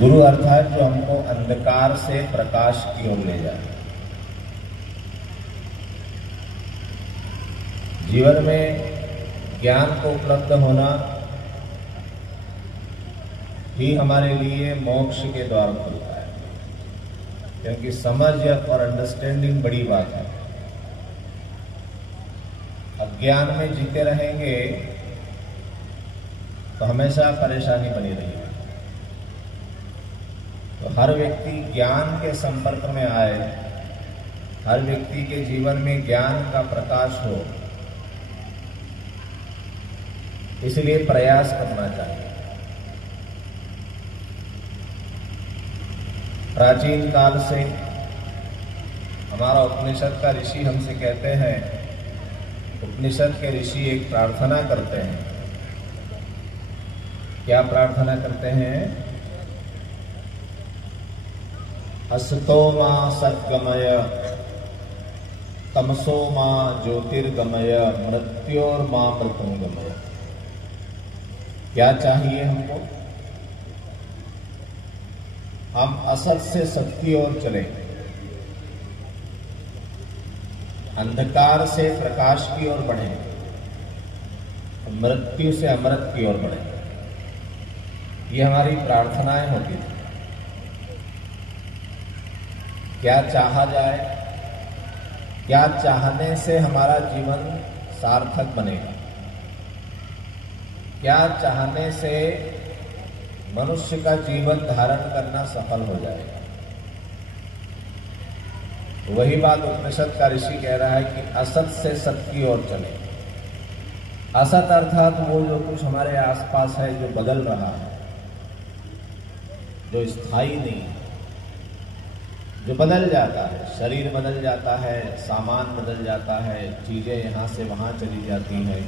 गुरु अर्थात जो हमको अंधकार से प्रकाश की ओर ले जाए। जीवन में ज्ञान को उपलब्ध होना ही हमारे लिए मोक्ष के द्वार खुलता है, क्योंकि समझ और अंडरस्टैंडिंग बड़ी बात है। अज्ञान में जीते रहेंगे तो हमेशा परेशानी बनी रहेगी। तो हर व्यक्ति ज्ञान के संपर्क में आए, हर व्यक्ति के जीवन में ज्ञान का प्रकाश हो, इसलिए प्रयास करना चाहिए। प्राचीन काल से हमारा उपनिषद का ऋषि हमसे कहते हैं, उपनिषद के ऋषि एक प्रार्थना करते हैं। क्या प्रार्थना करते हैं? असतो मा सद्गमय, तमसो मा ज्योतिर्गमय, मृत्योर्मा मृत्युंगमय। क्या चाहिए हमको? हम असत से सत्य की ओर चलें, अंधकार से प्रकाश की ओर बढ़ें, मृत्यु से अमृत की ओर बढ़ें। ये हमारी प्रार्थनाएं होती थी। क्या चाहा जाए, क्या चाहने से हमारा जीवन सार्थक बनेगा, क्या चाहने से मनुष्य का जीवन धारण करना सफल हो जाएगा। वही बात उपनिषद का ऋषि कह रहा है कि असत से सत्य की ओर चले। असत अर्थात वो जो कुछ हमारे आसपास है, जो बदल रहा है, जो स्थायी नहीं है, जो बदल जाता है। शरीर बदल जाता है, सामान बदल जाता है, चीजें यहाँ से वहाँ चली जाती हैं,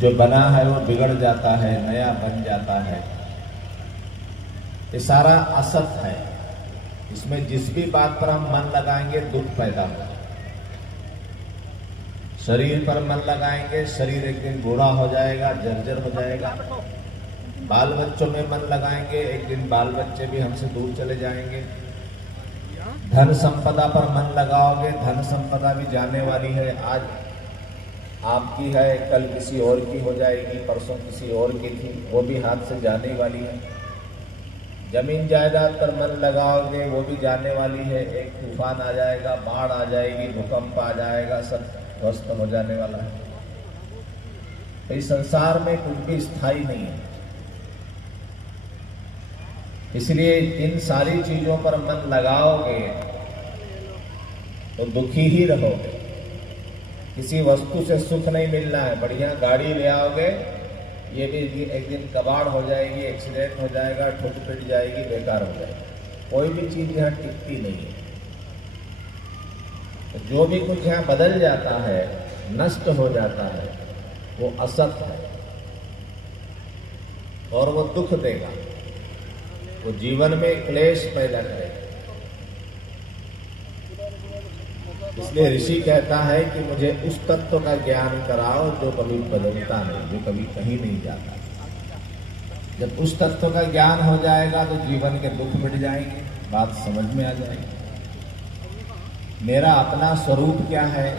जो बना है वो बिगड़ जाता है, नया बन जाता है। ये सारा असत है। इसमें जिस भी बात पर हम मन लगाएंगे दुख पैदा होगा। शरीर पर मन लगाएंगे, शरीर एक दिन बूढ़ा हो जाएगा, जर्जर हो जाएगा। बाल बच्चों में मन लगाएंगे, एक दिन बाल बच्चे भी हमसे दूर चले जाएंगे। धन संपदा पर मन लगाओगे, धन संपदा भी जाने वाली है। आज आपकी है, कल किसी और की हो जाएगी, परसों किसी और की थी, वो भी हाथ से जाने वाली है। जमीन जायदाद पर मन लगाओगे, वो भी जाने वाली है। एक तूफान आ जाएगा, बाढ़ आ जाएगी, भूकंप आ जाएगा, सब ध्वस्त हो जाने वाला है। इस संसार में कुछ भी स्थायी नहीं है। इसलिए इन सारी चीजों पर मन लगाओगे तो दुखी ही रहोगे। किसी वस्तु से सुख नहीं मिलना है। बढ़िया गाड़ी ले आओगे, ये भी एक दिन कबाड़ हो जाएगी, एक्सीडेंट हो जाएगा, ठुक पिट जाएगी, बेकार हो जाएगी। कोई भी चीज यहाँ टिकती नहीं है। तो जो भी कुछ यहाँ बदल जाता है, नष्ट हो जाता है, वो असत है और वो दुख देगा, वो जीवन में क्लेश पैदा करेगा। इसलिए ऋषि कहता है कि मुझे उस तत्व का ज्ञान कराओ जो कभी बदलता नहीं, जो कभी कहीं नहीं जाता। जब उस तत्व का ज्ञान हो जाएगा तो जीवन के दुख मिट जाएंगे, बात समझ में आ जाएगी। मेरा अपना स्वरूप क्या है?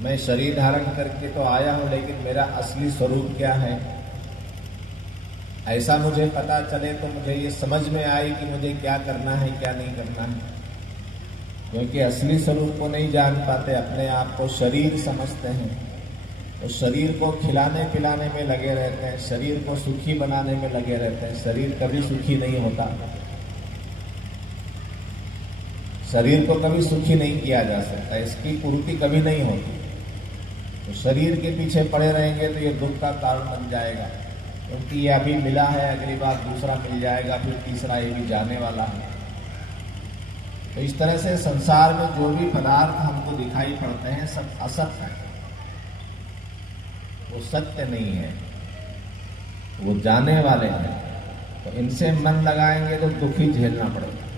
मैं शरीर धारण करके तो आया हूं, लेकिन मेरा असली स्वरूप क्या है? ऐसा मुझे पता चले तो मुझे ये समझ में आए कि मुझे क्या करना है, क्या नहीं करना है। क्योंकि असली स्वरूप को नहीं जान पाते, अपने आप को शरीर समझते हैं, तो शरीर को खिलाने पिलाने में लगे रहते हैं, शरीर को सुखी बनाने में लगे रहते हैं। शरीर कभी सुखी नहीं होता, शरीर को कभी सुखी नहीं किया जा सकता, इसकी पूर्ति कभी नहीं होती। तो शरीर के पीछे पड़े रहेंगे तो ये दुख का कारण बन जाएगा, क्योंकि ये अभी मिला है, अगली बार दूसरा मिल जाएगा, फिर तीसरा, ये भी जाने वाला है। तो इस तरह से संसार में जो भी पदार्थ हमको दिखाई पड़ते हैं सब असत है, वो सत्य नहीं है, वो जाने वाले हैं। तो इनसे मन लगाएंगे तो दुख ही झेलना पड़ेगा।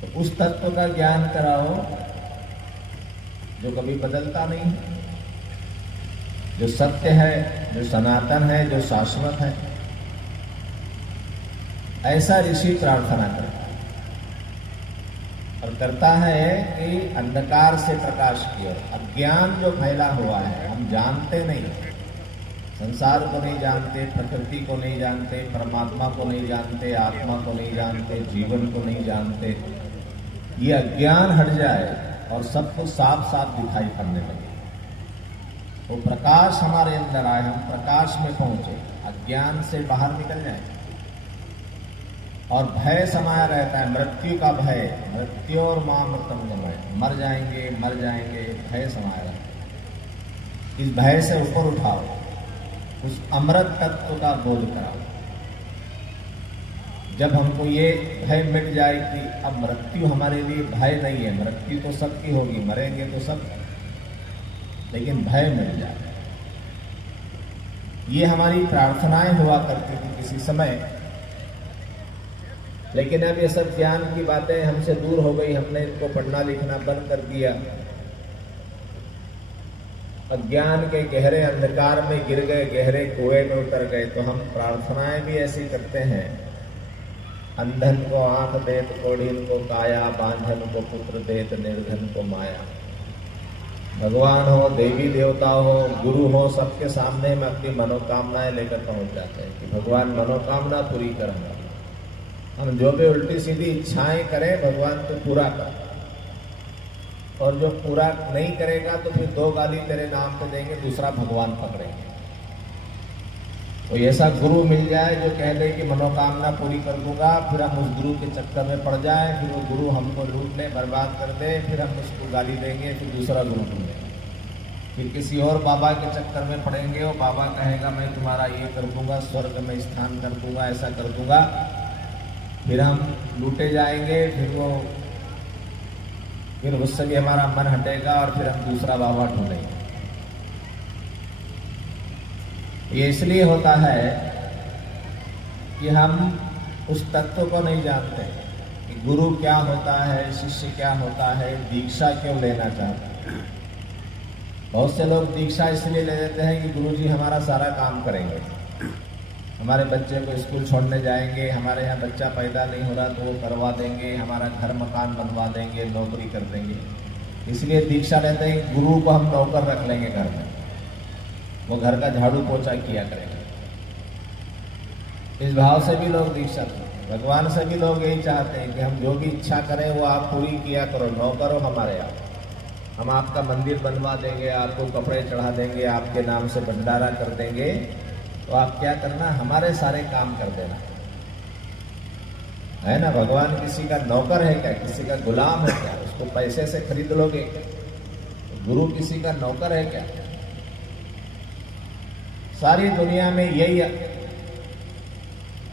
तो उस तत्व का ज्ञान कराओ जो कभी बदलता नहीं है, जो सत्य है, जो सनातन है, जो शाश्वत है। ऐसा ऋषि प्रार्थना करता है और करता है कि अंधकार से प्रकाश की ओर। अज्ञान जो फैला हुआ है, हम जानते नहीं, संसार को नहीं जानते, प्रकृति को नहीं जानते, परमात्मा को नहीं जानते, आत्मा को नहीं जानते, जीवन को नहीं जानते। ये अज्ञान हट जाए और सब कुछ साफ साफ दिखाई पड़ने लगे, वो प्रकाश हमारे अंदर आए, हम प्रकाश में पहुंचे, अज्ञान से बाहर निकल जाए। और भय समाया रहता है, मृत्यु का भय, मृत्यु और मामृतम गमय, मर जाएंगे मर जाएंगे, भय समाया रहता है। इस भय से ऊपर उठाओ, उस अमृत तत्व का बोध कराओ। जब हमको ये भय मिट जाए कि अब मृत्यु हमारे लिए भय नहीं है, मृत्यु तो सबकी होगी, मरेंगे तो सब, लेकिन भय मिट जाए। ये हमारी प्रार्थनाएं हुआ करती थी किसी समय, लेकिन अब ये सब ज्ञान की बातें हमसे दूर हो गई, हमने इनको पढ़ना लिखना बंद कर दिया। अज्ञान के गहरे अंधकार में गिर गए, गहरे कुएं में उतर गए। तो हम प्रार्थनाएं भी ऐसी करते हैं, अंधन को आंख देत, कोढ़ीन को काया, बांझन को पुत्र देत, निर्धन को माया। भगवान हो, देवी देवता हो, गुरु हो, सबके सामने में अपनी मनोकामनाएं लेकर पहुंच जाते हैं कि भगवान मनोकामना पूरी करना। हम जो भी उल्टी सीधी इच्छाएं करें, भगवान तो पूरा कर, और जो पूरा नहीं करेगा तो फिर दो गाली तेरे नाम पे देंगे, दूसरा भगवान पकड़ेंगे। तो ऐसा गुरु मिल जाए जो कह दे कि मनोकामना पूरी कर दूंगा, फिर हम उस गुरु के चक्कर में पड़ जाए, फिर वो गुरु हमको लूट ले, बर्बाद कर दे, फिर हम उसको गाली देंगे, फिर दूसरा गुरु ढूंढेंगे, फिर किसी और बाबा के चक्कर में पड़ेंगे। वो बाबा कहेगा मैं तुम्हारा ये कर दूंगा, स्वर्ग में स्थान कर दूंगा, ऐसा कर दूंगा, फिर हम लूटे जाएंगे, फिर उससे भी हमारा मन हटेगा और फिर हम दूसरा बाबा ढूंढेंगे। ये इसलिए होता है कि हम उस तत्व को नहीं जानते कि गुरु क्या होता है, शिष्य क्या होता है, दीक्षा क्यों लेना चाहते हैं। बहुत से लोग दीक्षा इसलिए ले लेते हैं कि गुरुजी हमारा सारा काम करेंगे, हमारे बच्चे को स्कूल छोड़ने जाएंगे, हमारे यहाँ बच्चा पैदा नहीं हो रहा तो वो करवा देंगे, हमारा घर मकान बनवा देंगे, नौकरी कर देंगे। इसलिए दीक्षा लेते हैं गुरु को हम नौकर रख लेंगे घर में, वो घर का झाड़ू पोछा किया करेंगे। इस भाव से भी लोग दीक्षा लेते हैं। भगवान से भी लोग यही चाहते हैं कि हम जो भी इच्छा करें वो आप पूरी किया करो, नौकर हो हमारे यहाँ, हम आपका मंदिर बनवा देंगे, आपको कपड़े चढ़ा देंगे, आपके नाम से भंडारा कर देंगे। तो आप क्या करना, हमारे सारे काम कर देना, है ना। भगवान किसी का नौकर है क्या, किसी का गुलाम है क्या, उसको पैसे से खरीद लोगे क्या? गुरु किसी का नौकर है क्या? सारी दुनिया में यही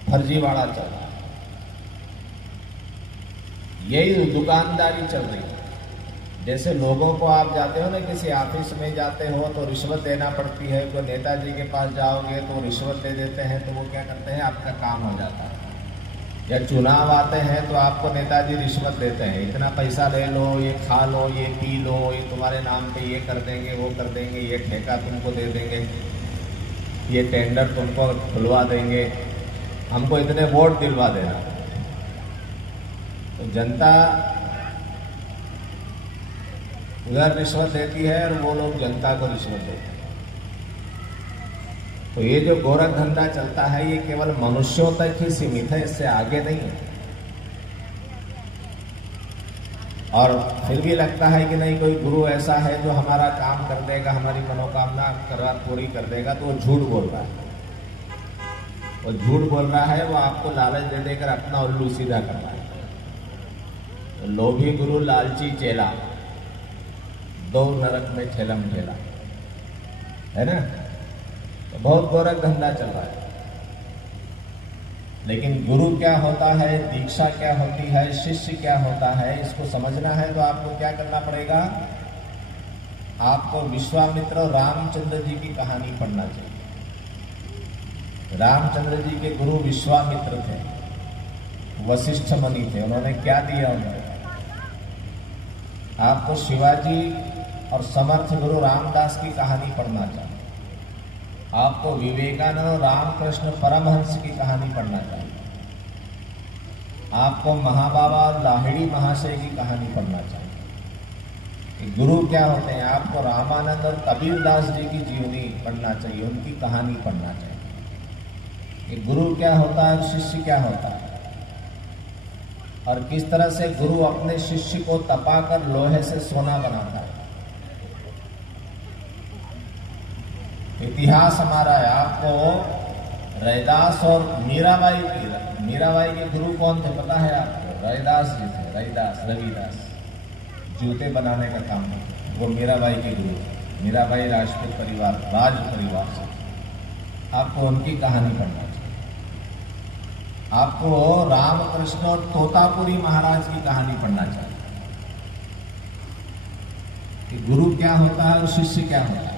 फर्जीवाड़ा चल रहा है, यही दुकानदारी चल रही है। जैसे लोगों को आप जाते हो ना, किसी ऑफिस में जाते हो तो रिश्वत देना पड़ती है, कोई नेताजी के पास जाओगे तो रिश्वत दे देते हैं, तो वो क्या करते हैं, आपका काम हो जाता है। या चुनाव आते हैं तो आपको नेताजी रिश्वत देते हैं, इतना पैसा ले लो, ये खा लो, ये पी लो, ये तुम्हारे नाम पे ये कर देंगे, वो कर देंगे, ये ठेका तुमको दे देंगे, ये टेंडर तुमको खुलवा देंगे, हमको इतने वोट दिलवा देना। तो जनता उधर रिश्वत देती है और वो लोग जनता को रिश्वत देते हैं। तो ये जो गोरख धंधा चलता है ये केवल मनुष्यों तक ही सीमित है, इससे आगे नहीं है। और फिर भी लगता है कि नहीं, कोई गुरु ऐसा है जो हमारा काम कर देगा, हमारी मनोकामना पूरी कर देगा, तो वो झूठ बोल रहा है। वो झूठ बोल रहा है, वो आपको लालच दे देकर अपना उल्लू सीधा कर रहा है। तो लोभी गुरु लालची चेला, दो नरक में ठेलम ठेला, है ना। तो बहुत गोरख धंधा चल रहा है। लेकिन गुरु क्या होता है, दीक्षा क्या होती है, शिष्य क्या होता है, इसको समझना है तो आपको क्या करना पड़ेगा, आपको विश्वामित्र और रामचंद्र जी की कहानी पढ़ना चाहिए। रामचंद्र जी के गुरु विश्वामित्र थे, वशिष्ठ मुनि थे। उन्होंने क्या दिया उन्हें? आपको शिवाजी और समर्थ गुरु रामदास की कहानी पढ़ना चाहिए, आपको विवेकानंद और रामकृष्ण परमहंस की कहानी पढ़ना चाहिए, आपको महाबाबा लाहिड़ी महाशय की कहानी पढ़ना चाहिए कि गुरु क्या होते हैं। आपको रामानंद और कबीरदास जी की जीवनी पढ़ना चाहिए, उनकी कहानी पढ़ना चाहिए कि गुरु क्या होता है और शिष्य क्या होता है, और किस तरह से गुरु अपने शिष्य को तपाकर लोहे से सोना बनाता है। इतिहास हमारा है। आपको रैदास और मीराबाई के गुरु कौन थे पता है आपको? रैदास जी थे, रविदास जूते बनाने का काम करते, वो मीराबाई के गुरु थे। मीराबाई राजपूत परिवार, राज परिवार से। आपको उनकी कहानी पढ़ना चाहिए। आपको रामकृष्ण और तोतापुरी महाराज की कहानी पढ़ना चाहिए कि गुरु क्या होता है और शिष्य क्या होता है।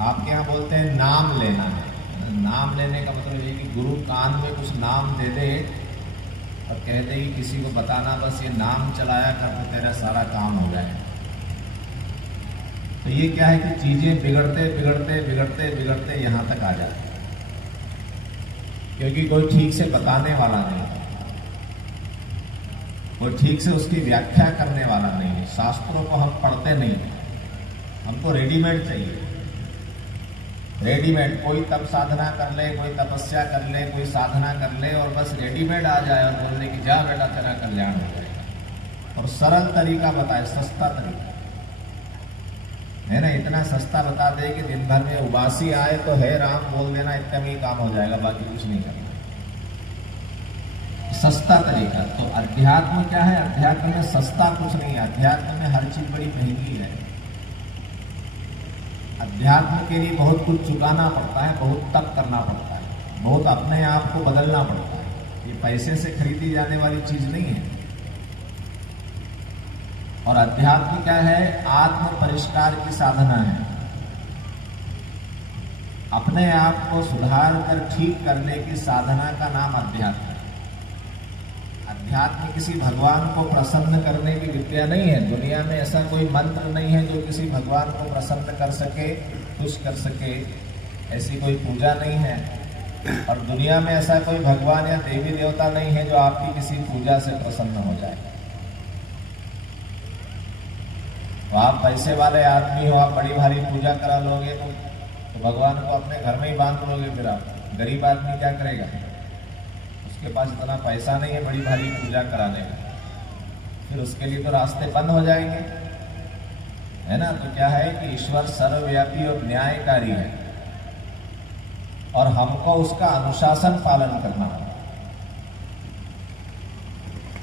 आपके यहाँ बोलते हैं नाम लेना है। नाम लेने का मतलब ये कि गुरु कान में कुछ नाम दे दे और कह दे कि किसी को बताना, बस ये नाम चलाया कर तो तेरा सारा काम हो जाए। तो ये क्या है कि चीजें बिगड़ते यहां तक आ जाती है, क्योंकि कोई ठीक से बताने वाला नहीं है, कोई ठीक से उसकी व्याख्या करने वाला नहीं है। शास्त्रों को हम पढ़ते नहीं, हमको रेडीमेड चाहिए। रेडीमेड, कोई तप साधना कर ले, कोई तपस्या कर ले, कोई साधना कर ले और बस रेडीमेड आ जाए और बोलने की जा बेटा तेरा कल्याण हो जाएगा। और सरल तरीका बताए, सस्ता तरीका है ना, इतना सस्ता बता दे कि दिन भर में उबासी आए तो है राम बोल देना, इतना भी काम हो जाएगा, बाकी कुछ नहीं करना। सस्ता तरीका। तो अध्यात्म क्या है? अध्यात्म में सस्ता कुछ नहीं है। अध्यात्म में हर चीज बड़ी महंगी है। अध्यात्म के लिए बहुत कुछ चुकाना पड़ता है, बहुत तप करना पड़ता है, बहुत अपने आप को बदलना पड़ता है। ये पैसे से खरीदी जाने वाली चीज नहीं है। और अध्यात्म क्या है? आत्म परिष्कार की साधना है। अपने आप को सुधार कर ठीक करने की साधना का नाम अध्यात्म है। अध्यात्म किसी भगवान को प्रसन्न करने की विद्या नहीं है। दुनिया में ऐसा कोई मंत्र नहीं है जो किसी भगवान को प्रसन्न कर सके, खुश कर सके। ऐसी कोई पूजा नहीं है। और दुनिया में ऐसा कोई भगवान या देवी देवता नहीं है जो आपकी किसी पूजा से प्रसन्न हो जाए। तो आप पैसे वाले आदमी हो, आप बड़ी भारी पूजा करा लोगे तो भगवान को अपने घर में ही बांध लोगे। फिर आप गरीब आदमी क्या करेगा? उसके पास इतना पैसा नहीं है बड़ी भारी पूजा कराने का, फिर उसके लिए तो रास्ते बंद हो जाएंगे, है ना। तो क्या है कि ईश्वर सर्वव्यापी और न्यायकारी है और हमको उसका अनुशासन पालन करना होगा।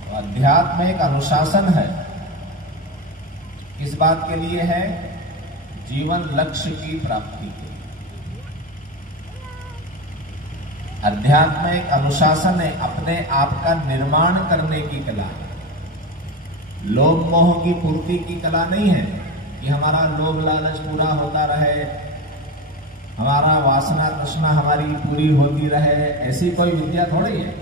तो अध्यात्म एक अनुशासन है। किस बात के लिए है? जीवन लक्ष्य की प्राप्ति के लिए। अध्यात्म एक अनुशासन है, अपने आप का निर्माण करने की कला है। लोभ मोह की पूर्ति की कला नहीं है कि हमारा लोभ लालच पूरा होता रहे, हमारा वासना तृष्णा हमारी पूरी होती रहे। ऐसी कोई विद्या थोड़ी है।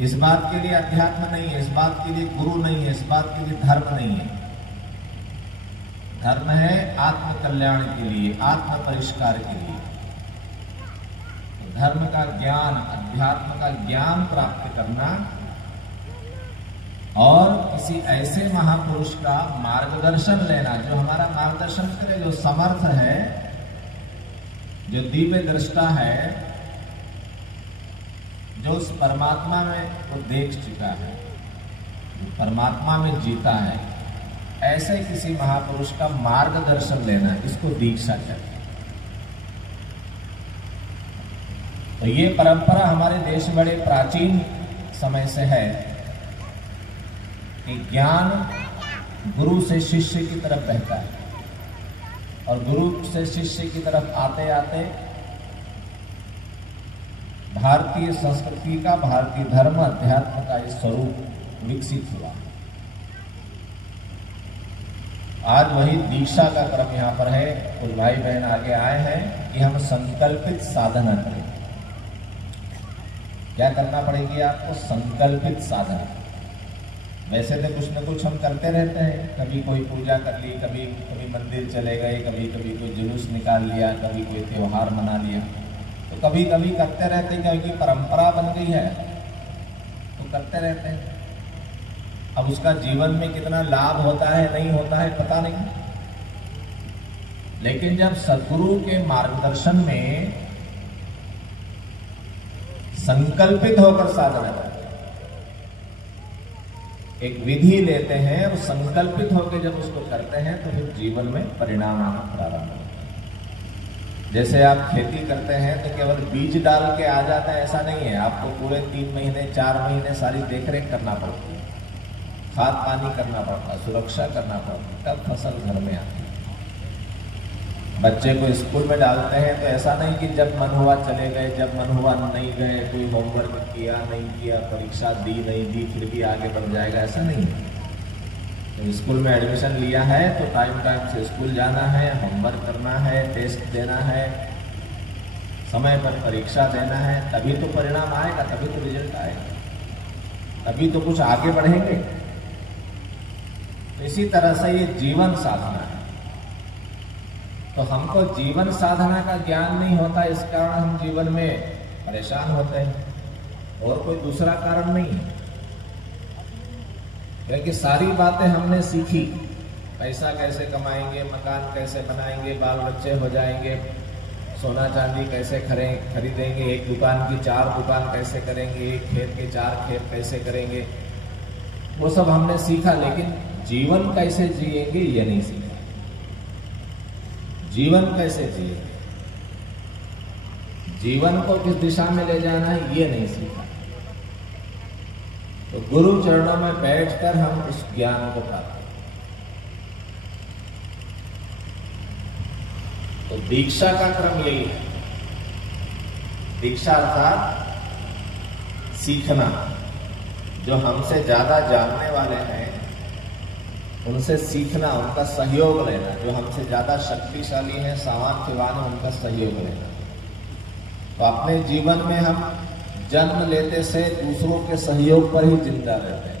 इस बात के लिए अध्यात्म नहीं है, इस बात के लिए गुरु नहीं है, इस बात के लिए धर्म नहीं है। धर्म है आत्म कल्याण के लिए, आत्म परिष्कार के लिए। धर्म का ज्ञान, अध्यात्म का ज्ञान प्राप्त करना और किसी ऐसे महापुरुष का मार्गदर्शन लेना जो हमारा मार्गदर्शन करे, जो समर्थ है, जो दिव्य दृष्टा है, जो उस परमात्मा में वो देख चुका है, परमात्मा में जीता है, ऐसे किसी महापुरुष का मार्गदर्शन लेना, इसको दीक्षा कहते हैं। तो ये परंपरा हमारे देश में बड़े प्राचीन समय से है कि ज्ञान गुरु से शिष्य की तरफ बहता है और गुरु से शिष्य की तरफ आते आते भारतीय संस्कृति का, भारतीय धर्म अध्यात्म का इस स्वरूप विकसित हुआ। आज वही दीक्षा का क्रम यहाँ पर है। कुछ भाई बहन आगे आए हैं कि हम संकल्पित साधना करें। क्या करना पड़ेगी आपको? संकल्पित साधना। वैसे तो कुछ न कुछ हम करते रहते हैं, कभी कोई पूजा कर ली, कभी मंदिर चले गए, कभी कोई जुलूस निकाल लिया, कभी कोई त्योहार मना लिया। तो कभी कभी करते रहते हैं क्योंकि परंपरा बन गई है तो करते रहते हैं। अब उसका जीवन में कितना लाभ होता है नहीं होता है पता नहीं, लेकिन जब सद्गुरु के मार्गदर्शन में संकल्पित होकर साधना करते हैं, एक विधि लेते हैं और संकल्पित होकर जब उसको करते हैं तो फिर जीवन में परिणाम आना प्रारंभ होता है। जैसे आप खेती करते हैं तो केवल बीज डाल के आ जाता है ऐसा नहीं है, आपको पूरे 3 महीने 4 महीने सारी देखरेख करना पड़ती है, खाद पानी करना पड़ता है, सुरक्षा करना पड़ता है, तब फसल घर में आती है। बच्चे को स्कूल में डालते हैं तो ऐसा नहीं कि जब मन हुआ चले गए, जब मन हुआ नहीं गए, कोई होमवर्क किया नहीं किया, परीक्षा दी नहीं दी फिर भी आगे बढ़ जाएगा, ऐसा नहीं है। तो स्कूल में एडमिशन लिया है तो टाइम से स्कूल जाना है, होमवर्क करना है, टेस्ट देना है, समय पर परीक्षा देना है, तभी तो परिणाम आएगा, तभी तो रिजल्ट आएगा, तभी तो कुछ आगे बढ़ेंगे। तो इसी तरह से ये जीवन साधना है। तो हमको जीवन साधना का ज्ञान नहीं होता, इस कारण हम जीवन में परेशान होते हैं, और कोई दूसरा कारण नहीं है। क्योंकि सारी बातें हमने सीखी, पैसा कैसे कमाएंगे, मकान कैसे बनाएंगे, बाल बच्चे हो जाएंगे, सोना चांदी कैसे खरीदेंगे, एक दुकान की 4 दुकान कैसे करेंगे, एक खेत के 4 खेत कैसे करेंगे, वो सब हमने सीखा, लेकिन जीवन कैसे जिएंगे ये नहीं सीखा। जीवन कैसे जिए, जीवन को किस दिशा में ले जाना है ये नहीं सीखा। तो गुरु चरणों में बैठकर हम उस ज्ञान को पाते हैं। तो दीक्षा का क्रम यही है। दीक्षा अर्थात सीखना, जो हमसे ज्यादा जानने वाले हैं उनसे सीखना, उनका सहयोग लेना, जो हमसे ज्यादा शक्तिशाली है, सामर्थ्यवान है, उनका सहयोग लेना। तो अपने जीवन में हम जन्म लेते से दूसरों के सहयोग पर ही जिंदा रहते हैं।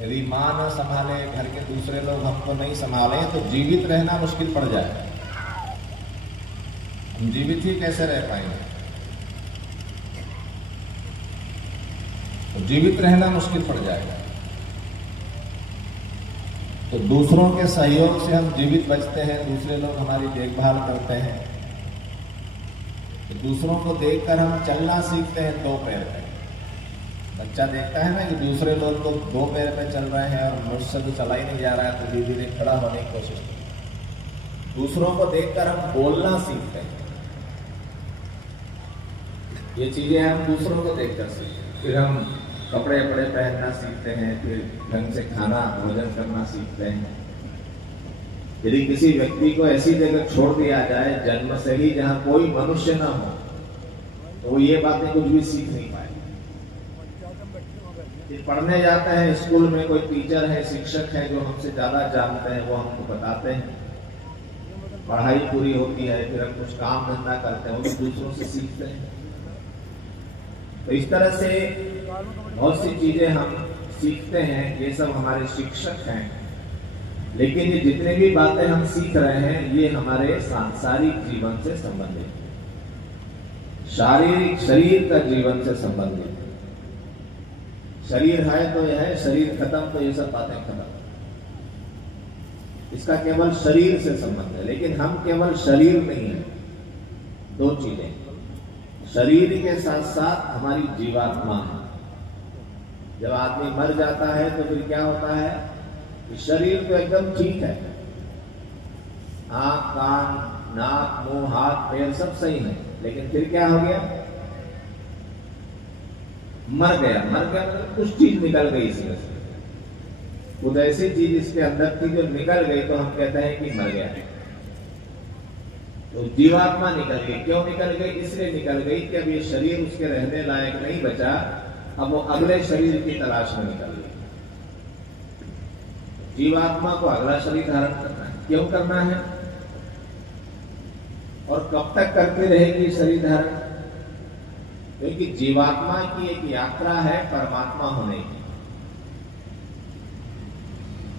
यदि मां न संभाले, घर के दूसरे लोग हमको नहीं संभाले तो जीवित रहना मुश्किल पड़ जाए। हम जीवित ही कैसे रह पाएंगे? तो जीवित रहना मुश्किल पड़ जाएगा। तो दूसरों के सहयोग से हम जीवित बचते हैं, दूसरे लोग हमारी देखभाल करते हैं। तो दूसरों को देखकर हम चलना सीखते हैं 2 पैर पे। बच्चा देखता है ना कि दूसरे लोग तो 2 पैर पे चल रहे हैं और मुझसे तो चला ही नहीं जा रहा है, तो धीरे धीरे खड़ा होने की कोशिश करते। दूसरों को देखकर हम बोलना सीखते हैं। ये चीजें हम दूसरों को देखकर सीखते हैं। फिर हम कपड़े पहनना सीखते हैं, फिर ढंग से खाना भोजन करना सीखते हैं। यदि किसी व्यक्ति को ऐसी जगह छोड़ दिया जाए जन्म से ही जहां कोई मनुष्य ना हो, तो वो ये बातें कुछ भी सीख नहीं पाए। पढ़ने जाते हैं स्कूल में, कोई टीचर है, शिक्षक है जो हमसे ज्यादा जानते हैं, वो हमको बताते हैं, पढ़ाई पूरी होती है, फिर हम कुछ काम धंधा करते हैं, वो भी दूसरों से सीखते हैं। तो इस तरह से बहुत सी चीजें हम सीखते हैं, ये सब हमारे शिक्षक हैं। लेकिन ये जितने भी बातें हम सीख रहे हैं ये हमारे सांसारिक जीवन से संबंधित है, शारीरिक शरीर का जीवन से संबंधित है। शरीर है तो यह है, शरीर खत्म तो ये सब बातें खत्म। इसका केवल शरीर से संबंध है। लेकिन हम केवल शरीर नहीं है, 2 चीजें, शरीर के साथ साथ हमारी जीवात्मा है। जब आदमी मर जाता है तो फिर क्या होता है कि शरीर तो एकदम ठीक है, आंख कान नाक मुंह हाथ पैर सब सही है, लेकिन फिर क्या हो गया? मर गया तो कुछ चीज निकल गई इसमें से, कुछ ऐसी चीज इसके अंदर थी जो निकल गई, तो हम कहते हैं कि मर गया। तो जीवात्मा निकल गई। क्यों निकल गई? इसलिए निकल गई कि अब ये शरीर उसके रहने लायक नहीं बचा, अब वो अगले शरीर की तलाश में निकल गई। जीवात्मा को अगला शरीर धारण करना है। क्यों करना है और कब तक करते रहेगी शरीर धारण? क्योंकि जीवात्मा की एक यात्रा है परमात्मा होने की।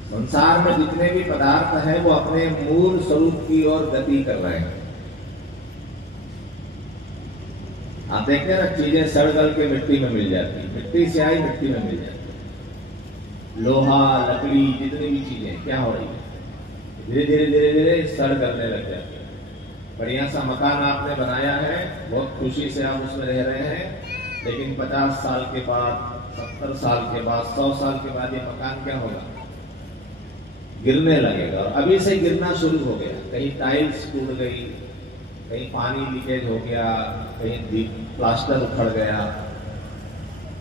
संसार में जितने भी पदार्थ हैं वो अपने मूल स्वरूप की ओर गति कर रहे हैं। आप देखते हैं ना, चीजें सड़ गल के मिट्टी में मिल जाती है, मिट्टी से आई मिट्टी में मिल जाती है। लोहा, लकड़ी, जितनी भी चीजें क्या हो रही है, धीरे धीरे धीरे धीरे सड़ गलने लग जाती है। बढ़िया सा मकान आपने बनाया है, बहुत खुशी से आप उसमें रह रहे हैं, लेकिन 50 साल के बाद, 70 साल के बाद, 100 साल के बाद ये मकान क्या होगा, गिरने लगेगा। और अभी से गिरना शुरू हो गया, कहीं टाइल्स टूट गई, कहीं पानी लीकेज हो गया, कहीं प्लास्टर उखड़ गया।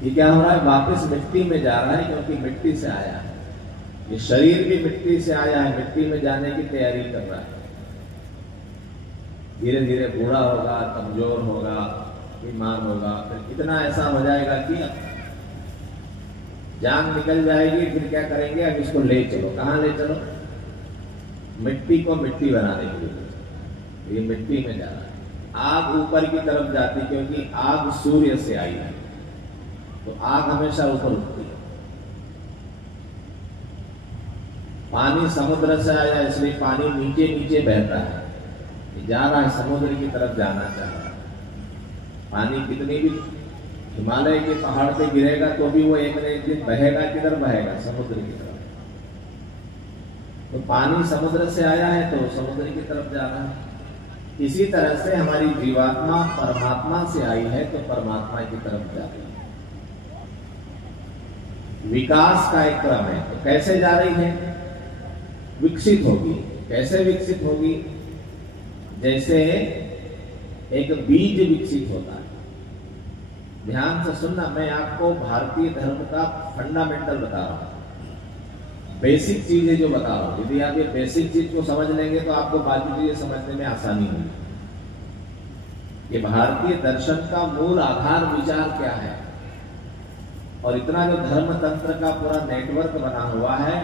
ये क्या हो रहा है, वापस मिट्टी में जा रहा है, क्योंकि मिट्टी से आया है। ये शरीर भी मिट्टी से आया है, मिट्टी में जाने की तैयारी कर रहा है। धीरे धीरे बूढ़ा होगा, कमजोर होगा, बीमार होगा, फिर इतना ऐसा हो जाएगा कि जान निकल जाएगी। फिर क्या करेंगे, अब इसको ले चलो, कहां ले चलो, मिट्टी को मिट्टी बनाने के लिए। ये मिट्टी में जा रहा है। आग ऊपर की तरफ जाती, क्योंकि आग सूर्य से आई है, तो आग हमेशा ऊपर उठती है। पानी समुद्र से आया, इसलिए पानी नीचे नीचे बहता है, जा रहा है, समुद्र की तरफ जाना चाह रहा है। पानी कितनी भी हिमालय के पहाड़ पे गिरेगा तो भी वो एक न एक दिन बहेगा, किधर बहेगा, समुद्र की तरफ। तो पानी समुद्र से आया है तो समुद्र की तरफ जा रहा है। इसी तरह से हमारी जीवात्मा परमात्मा से आई है तो परमात्मा की तरफ जा रही है। विकास का एक क्रम है। तो कैसे जा रही है, विकसित होगी। कैसे विकसित होगी, जैसे एक बीज विकसित होता है। ध्यान से सुनना, मैं आपको भारतीय धर्म का फंडामेंटल बता रहा हूं, बेसिक चीजें जो बता रहा हूं। यदि आप ये बेसिक चीज को समझ लेंगे तो आपको बाकी चीजें समझने में आसानी होगी। ये भारतीय दर्शन का मूल आधार विचार क्या है, और इतना जो धर्म तंत्र का पूरा नेटवर्क बना हुआ है,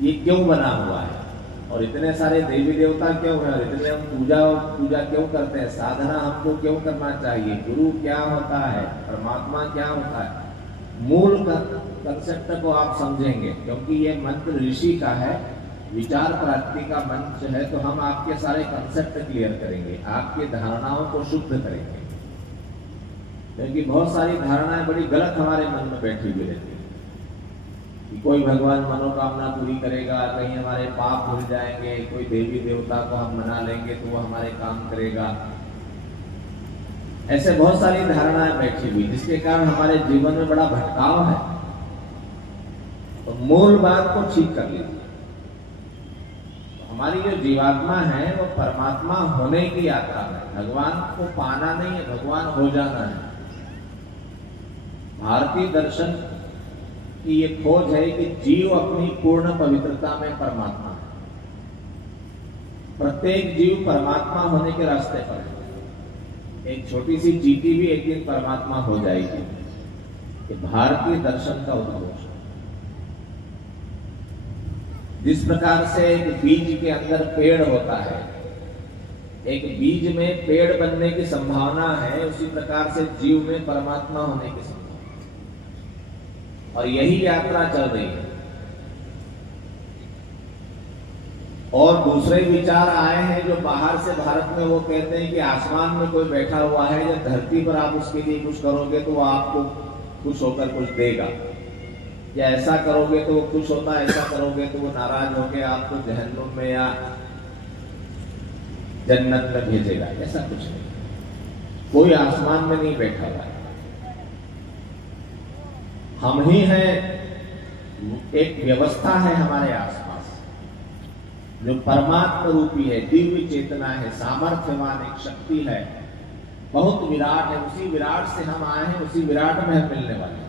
ये क्यों बना हुआ है, और इतने सारे देवी देवता क्यों है, और इतने हम पूजा क्यों करते हैं, साधना हमको क्यों करना चाहिए, गुरु क्या होता है, परमात्मा क्या होता है, मूल कंसेप्ट को आप समझेंगे। क्योंकि ये मंत्र ऋषि का है, विचार प्राप्ति का मंच है, तो हम आपके सारे कंसेप्ट क्लियर करेंगे, आपकी धारणाओं को शुद्ध करेंगे। क्योंकि बहुत सारी धारणाएं बड़ी गलत हमारे मन में बैठी हुई रहती है कि कोई भगवान मनोकामना पूरी करेगा, कहीं हमारे पाप धुल जाएंगे, कोई देवी देवता को हम मना लेंगे तो वो हमारे काम करेगा। ऐसे बहुत सारी धारणाएं बैठी हुई, जिसके कारण हमारे जीवन में बड़ा भटकाव है। तो मूल बात को ठीक कर लीजिए। हमारी जो जीवात्मा है वो परमात्मा होने की यात्रा है। भगवान को पाना नहीं है, भगवान हो जाना है। भारतीय दर्शन की ये खोज है कि जीव अपनी पूर्ण पवित्रता में परमात्मा है। प्रत्येक जीव परमात्मा होने के रास्ते पर है। एक छोटी सी चींटी भी एक दिन परमात्मा हो जाएगी। ये भारतीय दर्शन का उद्घोष है। जिस प्रकार से एक बीज के अंदर पेड़ होता है, एक बीज में पेड़ बनने की संभावना है, उसी प्रकार से जीव में परमात्मा होने की संभावना, और यही यात्रा चल रही है। और दूसरे विचार आए हैं जो बाहर से भारत में, वो कहते हैं कि आसमान में कोई बैठा हुआ है, जब धरती पर आप उसके लिए कुछ करोगे तो वो आपको खुश होकर कुछ देगा, या ऐसा करोगे तो वो खुश होता है, ऐसा करोगे तो वो नाराज होकर आपको जहन्नुम में या जन्नत में भेजेगा। ऐसा कुछ नहीं, कोई आसमान में नहीं बैठा हुआ है। हम ही हैं, एक व्यवस्था है हमारे आसपास जो परमात्मा रूपी है, दिव्य चेतना है, सामर्थ्यवान एक शक्ति है, बहुत विराट है। उसी विराट से हम आए हैं, उसी विराट में हम मिलने वाले हैं।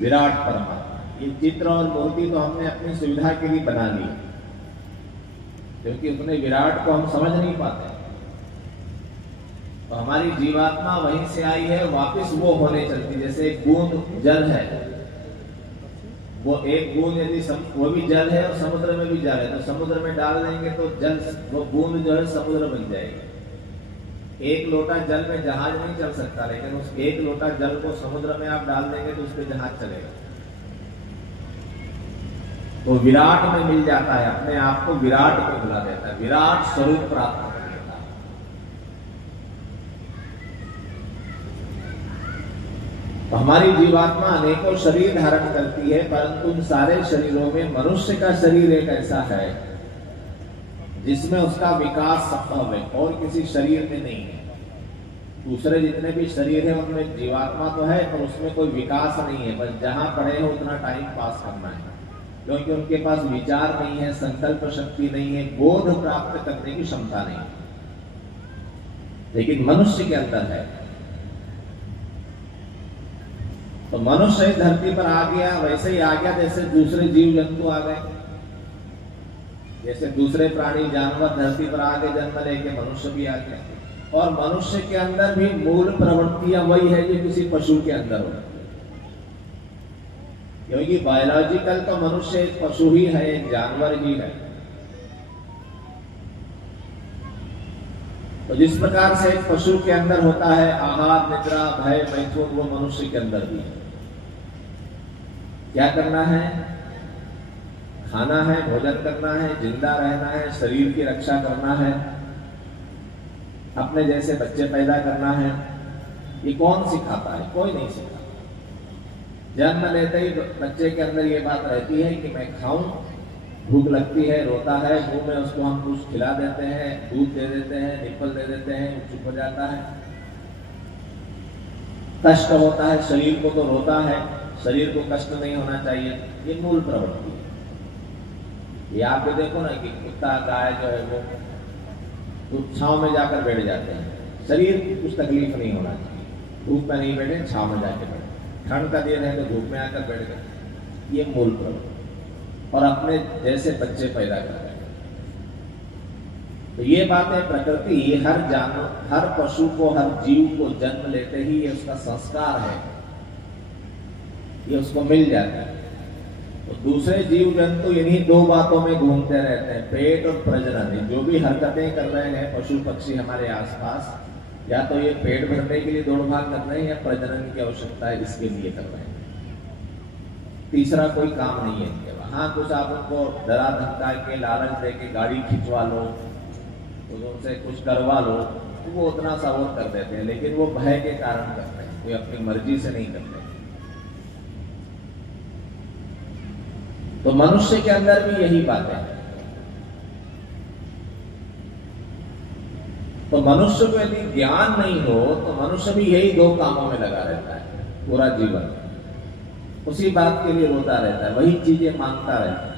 विराट परमात्मा। ये चित्र और मूर्ति तो हमने अपनी सुविधा के लिए बना ली, क्योंकि उसने विराट को हम समझ नहीं पाते। तो हमारी जीवात्मा वहीं से आई है, वापस वो होने चलती। जैसे एक बूंद जल है, वो एक बूंद यदि वो भी जल है और समुद्र में भी जल है, तो समुद्र में डाल देंगे तो जल, वो बूंद जो है समुद्र बन जाएगी। एक लोटा जल में जहाज नहीं चल सकता, लेकिन उस एक लोटा जल को समुद्र में आप डाल देंगे तो उस पर जहाज चलेगा। तो विराट में मिल जाता है, अपने आप को विराट को बुला देता है, विराट स्वरूप प्राप्त कर लेता है। तो हमारी जीवात्मा अनेकों शरीर धारण करती है, परंतु उन सारे शरीरों में मनुष्य का शरीर एक ऐसा है जिसमें उसका विकास संभव है और किसी शरीर में नहीं है। दूसरे जितने भी शरीर है उनमें जीवात्मा तो है पर उसमें कोई विकास नहीं है, बस जहां पड़े हो उतना टाइम पास करना है, क्योंकि उनके पास विचार नहीं है, संकल्प शक्ति नहीं है, बोध प्राप्त करने की क्षमता नहीं है। लेकिन मनुष्य के अंदर है। तो मनुष्य धरती पर आ गया, वैसे ही आ गया जैसे दूसरे जीव जंतु आ गए, जैसे दूसरे प्राणी जानवर धरती पर आ गए जन्म लेके, मनुष्य भी आ गया। और मनुष्य के अंदर भी मूल प्रवृत्तियां वही है जो किसी पशु के अंदर हो, क्योंकि बायोलॉजिकल तो मनुष्य एक पशु ही है, एक जानवर ही है। तो जिस प्रकार से एक पशु के अंदर होता है आहार, निद्रा, भय, मैथुन, वो मनुष्य के अंदर भी है। क्या करना है? खाना है, भोजन करना है, जिंदा रहना है, शरीर की रक्षा करना है, अपने जैसे बच्चे पैदा करना है। ये कौन सिखाता है? कोई नहीं सिखाता। जन्म लेते ही बच्चे के अंदर ये बात रहती है कि मैं खाऊं, भूख लगती है, रोता है, मुंह में उसको हम कुछ खिला देते हैं, दूध दे देते हैं, निप्पल दे देते हैं, वो चुप हो जाता है। कष्ट होता है शरीर को तो रोता है, शरीर को कष्ट नहीं होना चाहिए, ये मूल प्रवृत्ति है। ये आप देखो ना कि कुत्ता, गाय जो है वो धूप छांव में जाकर बैठ जाते हैं, शरीर की कुछ तकलीफ नहीं होना चाहिए, धूप में नहीं बैठे, छांव में जाके बैठे, ठंड का दिन है तो धूप में आकर बैठ गए, ये मूल प्रवृत्ति। और अपने जैसे बच्चे पैदा कर रहे हैं। तो ये बात है, प्रकृति हर जानवर, हर पशु को, हर जीव को जन्म लेते ही ये उसका संस्कार है, ये उसको मिल जाता है। तो दूसरे जीव जंतु इन्हीं दो बातों में घूमते रहते हैं, पेट और प्रजनन। जो भी हरकतें कर रहे हैं पशु पक्षी हमारे आसपास, या तो ये पेट भरने के लिए दौड़ भाग कर रहे हैं या प्रजनन की आवश्यकता है इसके लिए कर रहे हैं। तीसरा कोई काम नहीं है इनके पास। हाँ, कुछ आप उनको डरा धमका के, लालच दे के गाड़ी खिंचवा लो, तो उनसे कुछ करवा लो, तो वो उतना सा वो कर देते हैं, लेकिन वो भय के कारण करते हैं, कोई अपनी मर्जी से नहीं करते। तो मनुष्य के अंदर भी यही बात है। तो मनुष्य को यदि ज्ञान नहीं हो तो मनुष्य भी यही दो कामों में लगा रहता है पूरा जीवन, उसी बात के लिए रोता रहता है, वही चीजें मांगता रहता है,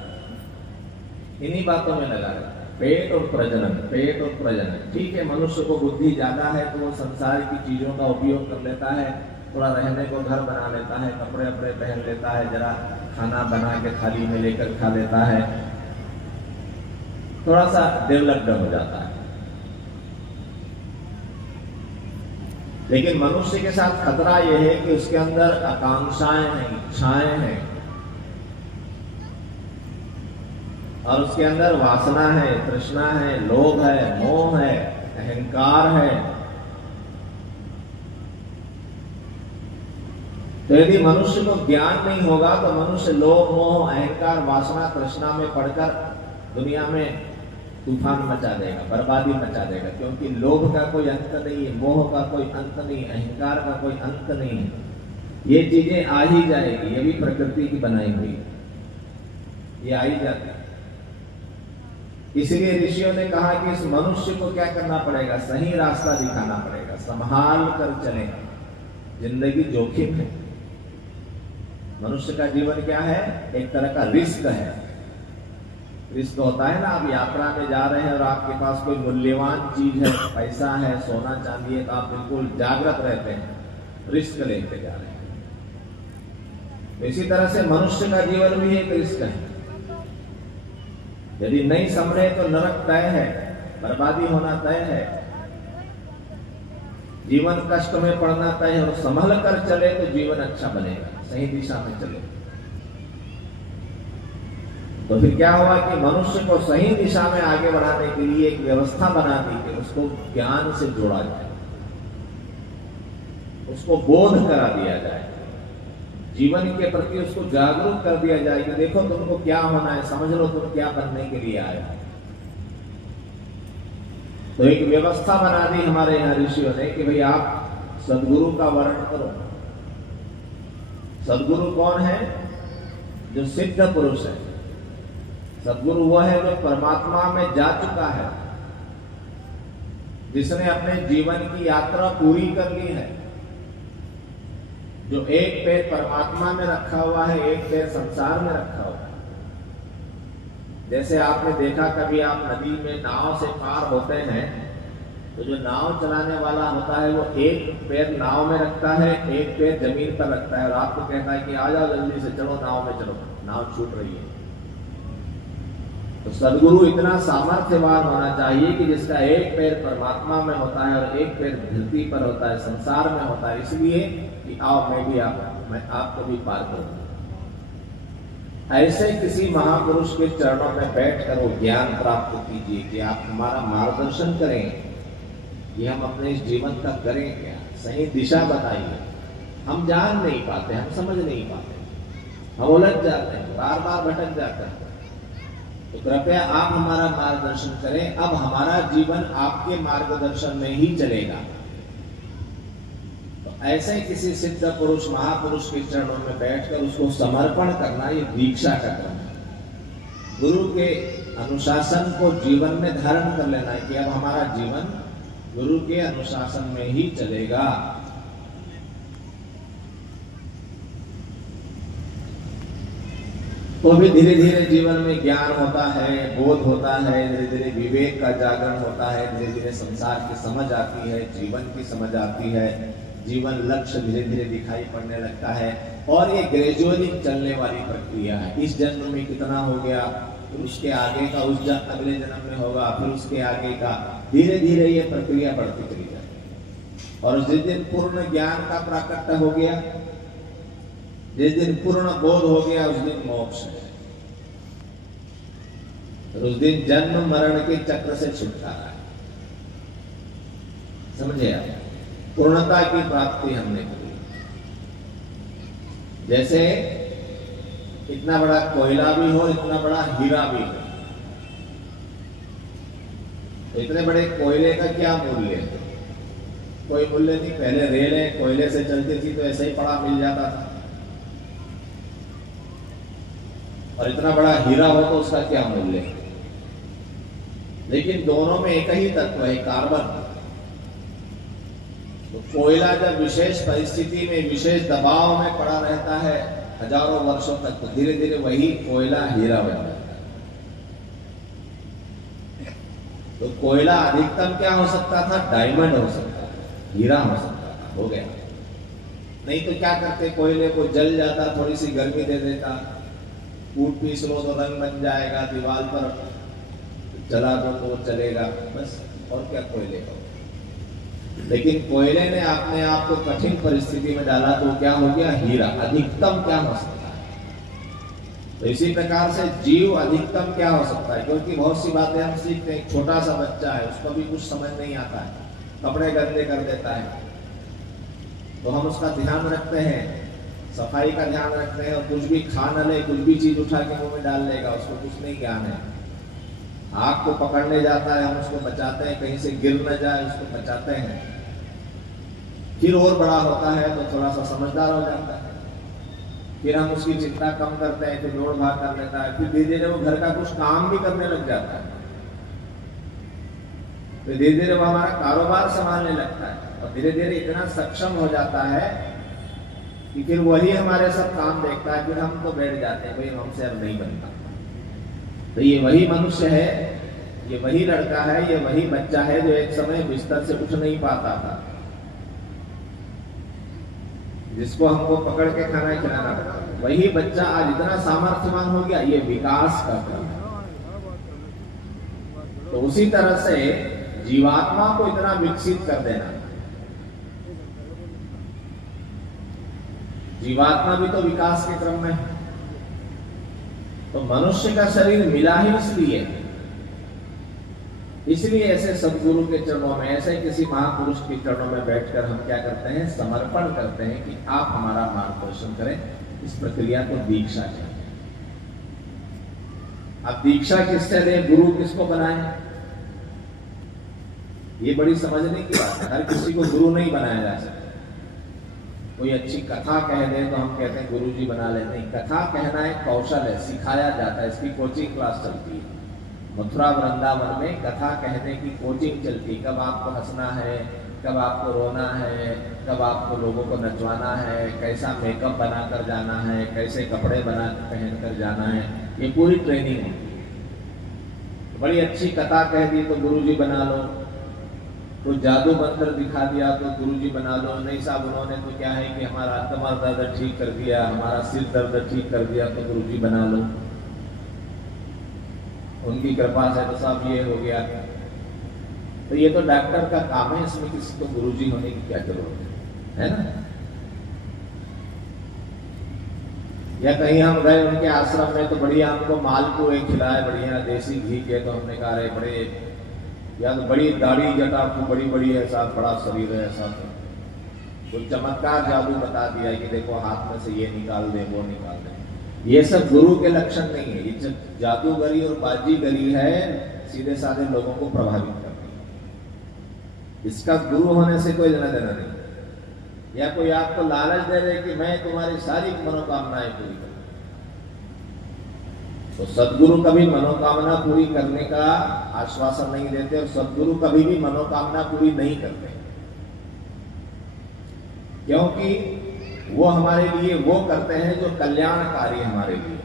इन्हीं बातों में लगा रहता है। पेट और प्रजनन, पेट और प्रजनन। ठीक है, मनुष्य को बुद्धि ज्यादा है तो वो संसार की चीजों का उपयोग कर लेता है, थोड़ा रहने को घर बना लेता है, कपड़े वपड़े पहन लेता है, जरा खाना बना के थाली में लेकर खा लेता है, थोड़ा सा डेवलप्ड हो जाता है। लेकिन मनुष्य के साथ खतरा यह है कि उसके अंदर आकांक्षाएं हैं, इच्छाएं हैं, और उसके अंदर वासना है, तृष्णा है, लोभ है, मोह है, अहंकार है। तो यदि मनुष्य को ज्ञान नहीं होगा तो मनुष्य लोभ, मोह, अहंकार, वासना, तृष्णा में पड़कर दुनिया में तूफान मचा देगा, बर्बादी मचा देगा, क्योंकि लोभ का कोई अंत नहीं है, मोह का कोई अंत नहीं, अहंकार का कोई अंत नहीं है। ये चीजें आ ही जाएगी, ये भी प्रकृति की बनाई हुई, ये आ ही जाती है। इसलिए ऋषियों ने कहा कि इस मनुष्य को क्या करना पड़ेगा? सही रास्ता दिखाना पड़ेगा, संभाल कर चले, जिंदगी जोखिम है। मनुष्य का जीवन क्या है? एक तरह का रिस्क है। रिस्क होता है ना, आप यात्रा में जा रहे हैं और आपके पास कोई मूल्यवान चीज है, पैसा है, सोना चांदी है, तो आप बिल्कुल जागृत रहते हैं, रिस्क लेके जा रहे हैं। तो इसी तरह से मनुष्य का जीवन भी एक रिस्क है। यदि नहीं संभले तो नरक तय है, बर्बादी होना तय है, जीवन कष्ट में पड़ना तय है। और संभल कर चले तो जीवन अच्छा बनेगा, सही दिशा में चले। तो फिर क्या हुआ कि मनुष्य को सही दिशा में आगे बढ़ाने के लिए एक व्यवस्था बना दी कि उसको ज्ञान से जोड़ा जाए, उसको बोध करा दिया जाए, जीवन के प्रति उसको जागरूक कर दिया जाए कि देखो तुमको क्या होना है, समझ लो तुम क्या बनने के लिए आए। तो एक व्यवस्था बना दी हमारे यहाँ ऋषियों ने कि भाई आप सदगुरु का वर्ण करो, सदगुरु कौन है? जो सिद्ध पुरुष है। सदगुरु वो है जो परमात्मा में जा चुका है, जिसने अपने जीवन की यात्रा पूरी कर ली है, जो एक पैर परमात्मा में रखा हुआ है, एक पैर संसार में रखा हुआ है। जैसे आपने देखा, कभी आप नदी में नाव से पार होते हैं तो जो नाव चलाने वाला होता है वो एक पैर नाव में रखता है, एक पैर जमीन पर रखता है और आपको कहता है कि आ जाओ जल्दी से, चलो नाव में चलो, नाव छूट रही है। तो सदगुरु इतना सामर्थ्यवान होना चाहिए कि जिसका एक पैर परमात्मा में होता है और एक पैर धरती पर होता है, संसार में होता है, इसलिए कि आओ मैं आपको भी पार करूंगा। ऐसे किसी महापुरुष के चरणों में बैठकर वो ज्ञान प्राप्त कीजिए कि आप हमारा मार्गदर्शन करें कि हम अपने इस जीवन का करें क्या, सही दिशा बताइए। हम जान नहीं पाते, हम समझ नहीं पाते, हम उलझ जाते हैं, बार बार भटक जाते हैं। तो कृपया आप हमारा मार्गदर्शन करें। अब हमारा जीवन आपके मार्गदर्शन में ही चलेगा। तो ऐसे किसी सिद्ध पुरुष महापुरुष के चरणों में बैठकर उसको समर्पण करना, ये दीक्षा का क्रम है। गुरु के अनुशासन को जीवन में धारण कर लेना है कि अब हमारा जीवन गुरु के अनुशासन में ही चलेगा। तो भी धीरे धीरे जीवन में ज्ञान होता है, बोध होता है, धीरे धीरे विवेक का जागरण होता है, धीरे धीरे संसार की समझ आती है, जीवन की समझ आती है, जीवन लक्ष्य धीरे धीरे दिखाई पड़ने लगता है। और ये ग्रेजुअली चलने वाली प्रक्रिया है। इस जन्म में कितना हो गया, फिर उसके आगे का अगले जन्म में होगा, फिर उसके आगे का, धीरे धीरे ये प्रक्रिया बढ़ती चली जाती है। और जिस दिन पूर्ण ज्ञान का प्राकट्य हो गया, जिस दिन पूर्ण बोध हो गया, उस दिन मोक्ष है। उस दिन जन्म मरण के चक्र से छुटकारा है। समझे आप? पूर्णता की प्राप्ति हमने करी। जैसे इतना बड़ा कोयला भी हो, इतना बड़ा हीरा भी हो, तो इतने बड़े कोयले का क्या मूल्य है? कोई मूल्य नहीं। पहले रेलें कोयले से चलती थी तो ऐसे ही पड़ा मिल जाता था, और इतना बड़ा हीरा हो तो उसका क्या मूल्य है? लेकिन दोनों में एक ही तत्व है, कार्बन। तो कोयला जब विशेष परिस्थिति में, विशेष दबाव में पड़ा रहता है हजारों वर्षों तक, तो धीरे धीरे वही कोयला हीरा बन जाता है। तो कोयला अधिकतम क्या हो सकता था? डायमंड हो सकता था, हीरा हो सकता था, हो गया। नहीं तो क्या करते, कोयले को जल जाता, थोड़ी सी गर्मी दे देता, कूट पीस लो तो रंग बन जाएगा, दीवार पर जला दो तो चलेगा, बस। और क्या कोयले का? लेकिन कोयले ने अपने आप को कठिन परिस्थिति में डाला तो क्या हो गया? हीरा। अधिकतम क्या हो सकता है? तो इसी प्रकार से जीव अधिकतम क्या हो सकता है? क्योंकि बहुत सी बातें हम सीखते हैं। छोटा सा बच्चा है, उसको भी कुछ समझ नहीं आता है, कपड़े गंदे कर देता है, तो हम उसका ध्यान रखते हैं, सफाई का ध्यान रखते हैं, और कुछ भी खा न ले, कुछ भी चीज उठा के मुंह में डाल लेगा, उसको कुछ नहीं ज्ञान है। आग को पकड़ने जाता है, हम उसको बचाते हैं, कहीं से गिर न जाए उसको बचाते हैं। फिर और बड़ा होता है तो थोड़ा सा समझदार हो जाता है, फिर हम उसकी चिंता कम करते हैं, फिर दौड़ भाग कर लेता है, फिर धीरे धीरे वो घर का कुछ काम भी करने लग जाता है, फिर धीरे धीरे वो हमारा कारोबार संभालने लगता है, और धीरे धीरे इतना सक्षम हो जाता है कि फिर वही हमारे सब काम देखता है। फिर हम तो बैठ जाते हैं, भाई हमसे अब नहीं बनता। तो ये वही मनुष्य है, ये वही लड़का है, ये वही बच्चा है जो एक समय बिस्तर से उठ नहीं पाता था, जिसको हमको पकड़ के खाना खिलाना पड़ा। वही बच्चा आज इतना सामर्थ्यवान हो गया। ये विकास का क्रम है। तो उसी तरह से जीवात्मा को इतना विकसित कर देना। जीवात्मा भी तो विकास के क्रम में है। तो मनुष्य का शरीर मिला ही इसलिए ऐसे सदगुरु के चरणों में, ऐसे किसी महापुरुष के चरणों में बैठकर हम क्या करते हैं? समर्पण करते हैं कि आप हमारा मार्गदर्शन करें। इस प्रक्रिया को दीक्षा कहते हैं। अब दीक्षा किससे दें, गुरु किसको बनाए? ये बड़ी समझने की बात है। हर किसी को गुरु नहीं बनाया जा सकता। कोई अच्छी कथा कह दे तो हम कहते हैं गुरुजी बना लेते हैं। कथा कहना एक कौशल है, सिखाया जाता है, इसकी कोचिंग क्लास चलती है। मथुरा वृंदावन में कथा कहने की कोचिंग चलती, कब आपको हंसना है, कब आपको रोना है, कब आपको लोगों को नचवाना है, कैसा मेकअप बनाकर जाना है, कैसे कपड़े बना पहन कर जाना है, ये पूरी ट्रेनिंग होती है। बड़ी अच्छी कथा कह दी तो गुरुजी बना लो, तो जादू मंत्र दिखा दिया तो गुरुजी बना लो। नहीं साहब उन्होंने तो क्या है कि हमारा कमर दर्द ठीक कर दिया, हमारा सिर दर्द ठीक कर दिया तो गुरुजी बना लो, उनकी कृपा से तो सब ये हो गया। तो ये तो डॉक्टर का काम है, इसमें किसी को गुरुजी होने की क्या जरूरत है ना। या कहीं हम गए उनके आश्रम में तो बढ़िया हमको मालपुए खिलाए, बढ़िया देसी घी के, तो हमने कहा अरे बड़े, या तो बड़ी दाढ़ी जटा आपको बड़ी बड़ी है, ऐसा बड़ा शरीर है, ऐसा कोई चमत्कार जादू बता दिया कि देखो हाथ में से ये निकाल दे वो निकाल दे। ये सब गुरु के लक्षण नहीं है। ये जादूगरी और बाजीगरी है, सीधे साधे लोगों को प्रभावित करती। इसका गुरु होने से कोई लेना देना नहीं। या कोई आपको लालच दे रहे कि मैं तुम्हारी सारी मनोकामनाएं पूरी करूं, तो सदगुरु कभी मनोकामना पूरी करने का आश्वासन नहीं देते, और सदगुरु कभी भी मनोकामना पूरी नहीं करते, क्योंकि वो हमारे लिए वो करते हैं जो कल्याणकारी हमारे लिए।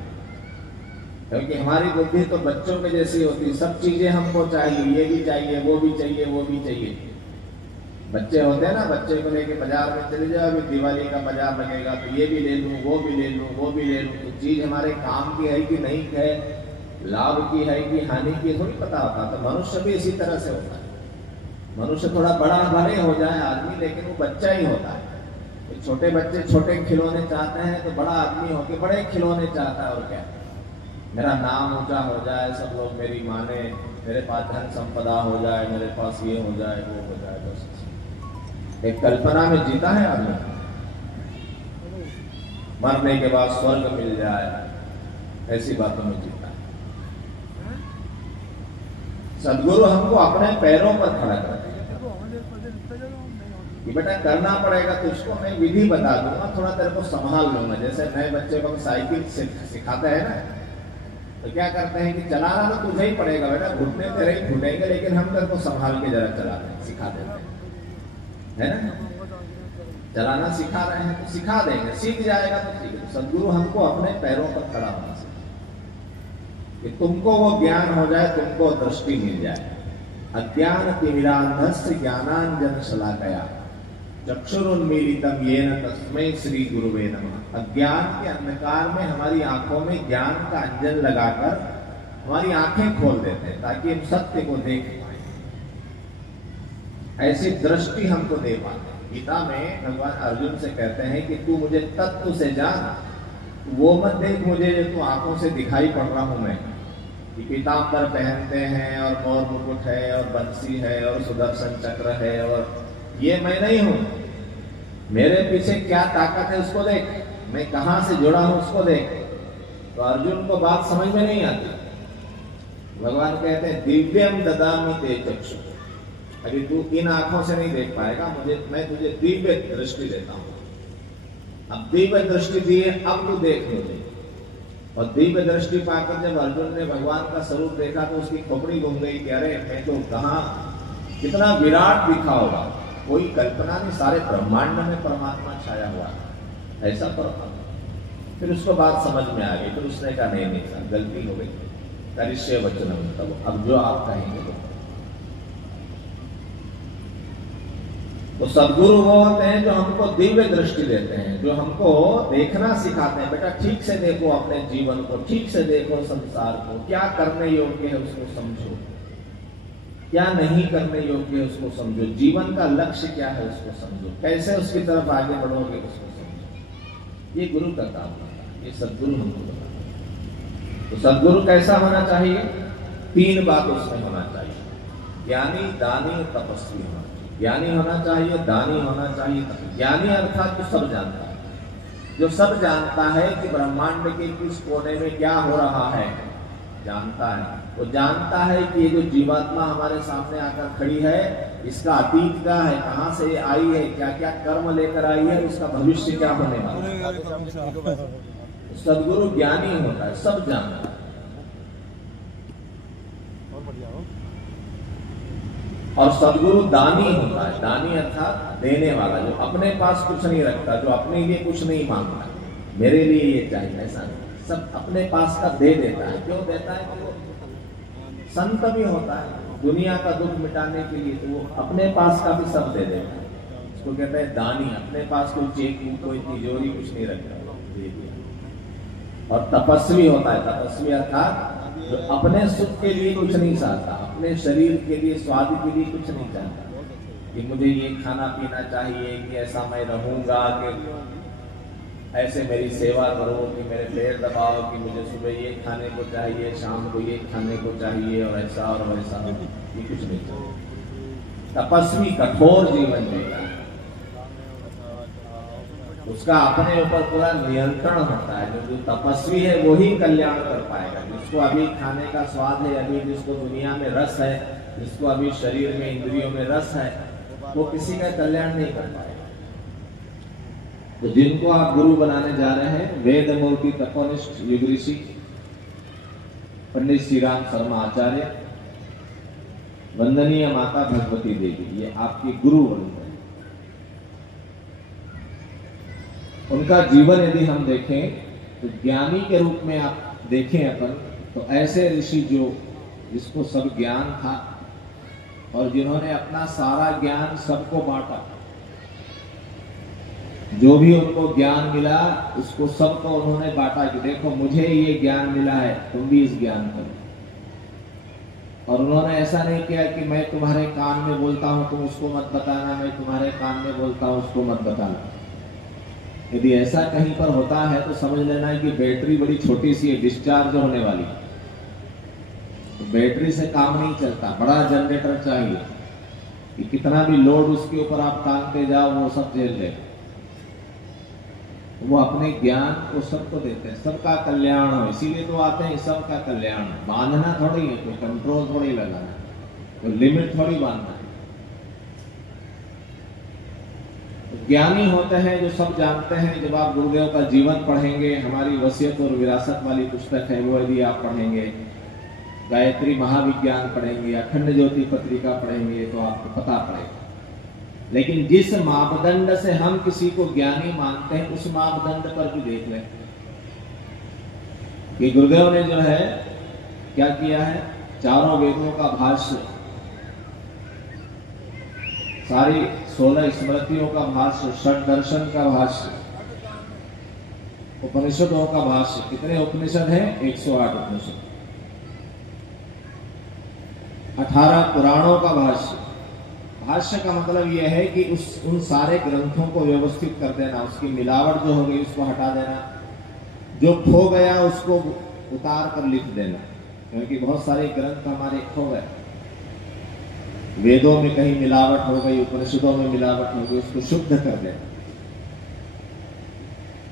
क्योंकि हमारी बुद्धि तो बच्चों के जैसी होती, सब चीजें हमको चाहिए, ये भी चाहिए, वो भी चाहिए, वो भी चाहिए। बच्चे होते हैं ना, बच्चे को लेके बाजार में चले जाओ, अभी दिवाली का बाजार लगेगा तो ये भी ले लूं, वो भी ले लूं, वो भी ले लूं। तो चीज हमारे काम की है कि नहीं है, लाभ की है कि हानि की, थोड़ी पता होता। तो मनुष्य भी इसी तरह से होता है। मनुष्य थोड़ा बड़ा भले हो जाए आदमी, लेकिन वो बच्चा ही होता है। छोटे बच्चे छोटे खिलौने चाहते हैं, तो बड़ा आदमी होके बड़े खिलौने चाहता है। और क्या, मेरा नाम ऊंचा हो जाए, सब लोग मेरी माने, मेरे पास धन संपदा हो जाए, मेरे पास ये हो जाए, वो हो जाए। बस एक कल्पना में जीता है आदमी, मरने के बाद स्वर्ग मिल जाए, ऐसी बातों में जीता है। सदगुरु हमको अपने पैरों पर खड़ा करते हैं कि बेटा करना पड़ेगा, तुझको मैं विधि बता दूंगा, थोड़ा तेरे को संभाल लूंगा। जैसे नए बच्चे को साइकिल सिखाते हैं ना, तो क्या करते हैं कि चलाना तो तुझे ही पड़ेगा बेटा, घुटने तेरे ही घुटेंगे, लेकिन हम तेरे को संभाल के जरा चलाते हैं, सिखा देते हैं, है ना। चलाना सिखा रहे हैं तो सिखा देंगे, सीख जाएगा तो ठीक है। तो सदगुरु हमको अपने पैरों पर खड़ा होना चाहिए कि तुमको वो ज्ञान हो जाए, तुमको दृष्टि मिल जाए। अज्ञान तिमिरांधस्य ज्ञानांजन शलाकया चक्षुरुन्मीलितम येन तस्मै श्री गुरुवे नमः। अज्ञान के अंधकार में हमारी आंखों में ज्ञान का अंजन लगाकर हमारी आंखें खोल देते हैं, ताकि हम सत्य को देख पाए, ऐसी दृष्टि हमको दे पाते हैं। गीता में भगवान अर्जुन से कहते हैं कि तू मुझे तत्व से जान, वो मत देख मुझे जो तू आंखों से दिखाई पड़ रहा हूं मैं, कि पीताम्बर पहनते हैं और मोर मुकुट है और बंसी है और सुदर्शन चक्र है, और ये मैं नहीं हूं। मेरे पीछे क्या ताकत है उसको देख, मैं कहां से जुड़ा हूं उसको देख। तो अर्जुन को बात समझ में नहीं आती। भगवान कहते हैं दिव्यम ददामि ते चक्षु, अभी तू इन आंखों से नहीं देख पाएगा, मैं तुझे दिव्य दृष्टि देता हूं। अब दिव्य दृष्टि दी है, अब तू देख मुझे। और दिव्य दृष्टि पाकर जब अर्जुन ने भगवान का स्वरूप देखा तो उसकी खोपड़ी घूम गई कि अरे मैं तो कहां, कितना विराट दिखा होगा, कोई कल्पना नहीं, सारे ब्रह्मांड में परमात्मा छाया हुआ है, ऐसा परमात्मा। फिर उसको बात समझ में आ गई, फिर उसने कहा नहीं सर गलती हो गई, करिष्य वचनम तव, अब जो आप कहेंगे तो सदगुरु वो होते हैं जो हमको दिव्य दृष्टि देते हैं, जो हमको देखना सिखाते हैं। बेटा ठीक से देखो अपने जीवन को, ठीक से देखो संसार को, क्या करने योग्य है उसको समझो, क्या नहीं करने योग्य है उसको समझो, जीवन का लक्ष्य क्या है उसको समझो, कैसे उसकी तरफ आगे बढ़ोगे उसको समझो। ये गुरु का काम है, ये सदगुरु हमको बताता है। तो सदगुरु कैसा होना चाहिए? 3 बात उसमें होना चाहिए, ज्ञानी, दानी, तपस्वी होना चाहिए। ज्ञानी होना चाहिए, दानी होना चाहिए। ज्ञानी अर्थात जो सब जानता है, जो सब जानता है कि ब्रह्मांड के किस कोने में क्या हो रहा है, जानता है। वो जानता है कि ये जो जीवात्मा हमारे सामने आकर खड़ी है, इसका अतीत क्या है, कहाँ से ये आई है, क्या क्या कर्म लेकर आई है, उसका भविष्य क्या होने वाला है। सद्गुरु ज्ञानी होता है, सब जानता है। और सद्गुरु दानी होता है। दानी अर्थात देने वाला, जो अपने पास कुछ नहीं रखता, जो अपने लिए कुछ नहीं मांगता, मेरे लिए ये चाहिए, ऐसा नहीं, सब अपने पास का दे देता है। क्यों देता है? कि वो संत भी होता है, दुनिया का दुख मिटाने के लिए, तो वो अपने पास का भी सब दे देता है। उसको कहते हैं दानी। अपने पास कोई चेक, कोई तिजोरी कुछ नहीं रखता, दे दिया। और तपस्वी होता है। तपस्वी अर्थात जो अपने सुख के लिए कुछ नहीं चाहता, अपने शरीर के लिए, स्वाद के लिए कुछ नहीं चाहता कि मुझे ये खाना पीना चाहिए, कि ऐसा मैं रहूंगा, कि ऐसे मेरी सेवा करो, कि मेरे पैर दबाओ, कि मुझे सुबह ये खाने को चाहिए, शाम को ये खाने को चाहिए, और ऐसा और वैसा, ये कुछ नहीं चाहिए। तपस्वी कठोर जीवन जीता है, उसका अपने ऊपर पूरा नियंत्रण होता है। जो तपस्वी है वो ही कल्याण कर पाएगा। जिसको अभी खाने का स्वाद है, अभी जिसको दुनिया में रस है, जिसको अभी शरीर में, इंद्रियों में रस है, वो किसी का कल्याण नहीं कर पाएगा। तो जिनको आप गुरु बनाने जा रहे हैं, वेद मूर्ति तपोनिष्ठ युग ऋषि पंडित श्री राम शर्मा आचार्य, वंदनीय माता भगवती देवी, ये आपकी गुरु बन गए। उनका जीवन यदि हम देखें तो ज्ञानी के रूप में आप देखें अपन, तो ऐसे ऋषि जिसको सब ज्ञान था और जिन्होंने अपना सारा ज्ञान सबको बांटा, जो भी उनको ज्ञान मिला उसको सबको उन्होंने बांटा कि देखो मुझे ये ज्ञान मिला है, तुम भी इस ज्ञान को। और उन्होंने ऐसा नहीं किया कि मैं तुम्हारे कान में बोलता हूं तुम उसको मत बताना, मैं तुम्हारे कान में बोलता हूं उसको मत बताना। यदि ऐसा कहीं पर होता है तो समझ लेना है कि बैटरी बड़ी छोटी सी है, डिस्चार्ज होने वाली, तो बैटरी से काम नहीं चलता, बड़ा जनरेटर चाहिए कि कितना भी लोड उसके ऊपर आप टांगते जाओ वो सब झेल ले। वो अपने ज्ञान को सबको देते हैं, सबका कल्याण हो, इसीलिए तो आते हैं सबका कल्याण। बांधना थोड़ी है, कोई कंट्रोल थोड़ी लगाना, कोई लिमिट थोड़ी बांधना है। ज्ञानी होते हैं जो सब जानते हैं। जब आप गुरुदेव का जीवन पढ़ेंगे, हमारी वसीयत और विरासत वाली पुस्तक है वो यदि आप पढ़ेंगे, गायत्री महाविज्ञान पढ़ेंगे, अखंड ज्योति पत्रिका पढ़ेंगे, तो आपको पता पड़ेगा। लेकिन जिस मापदंड से हम किसी को ज्ञानी मानते हैं, उस मापदंड पर भी देख लें कि गुरुदेव ने जो है क्या किया है, चारों वेदों का भाष्य, सारी 16 स्मृतियों का भाष्य, षट दर्शन का भाष्य, उपनिषदों का भाष्य। कितने उपनिषद हैं? 108 उपनिषद, 18 पुराणों का भाष्य। भाष्य का मतलब यह है कि उन सारे ग्रंथों को व्यवस्थित कर देना, उसकी मिलावट जो हो गई उसको हटा देना, जो खो गया उसको उतार कर लिख देना, क्योंकि बहुत सारे ग्रंथ हमारे खो गए। वेदों में कहीं मिलावट हो गई, उपनिषदों में मिलावट हो गई, उसको शुद्ध कर देना,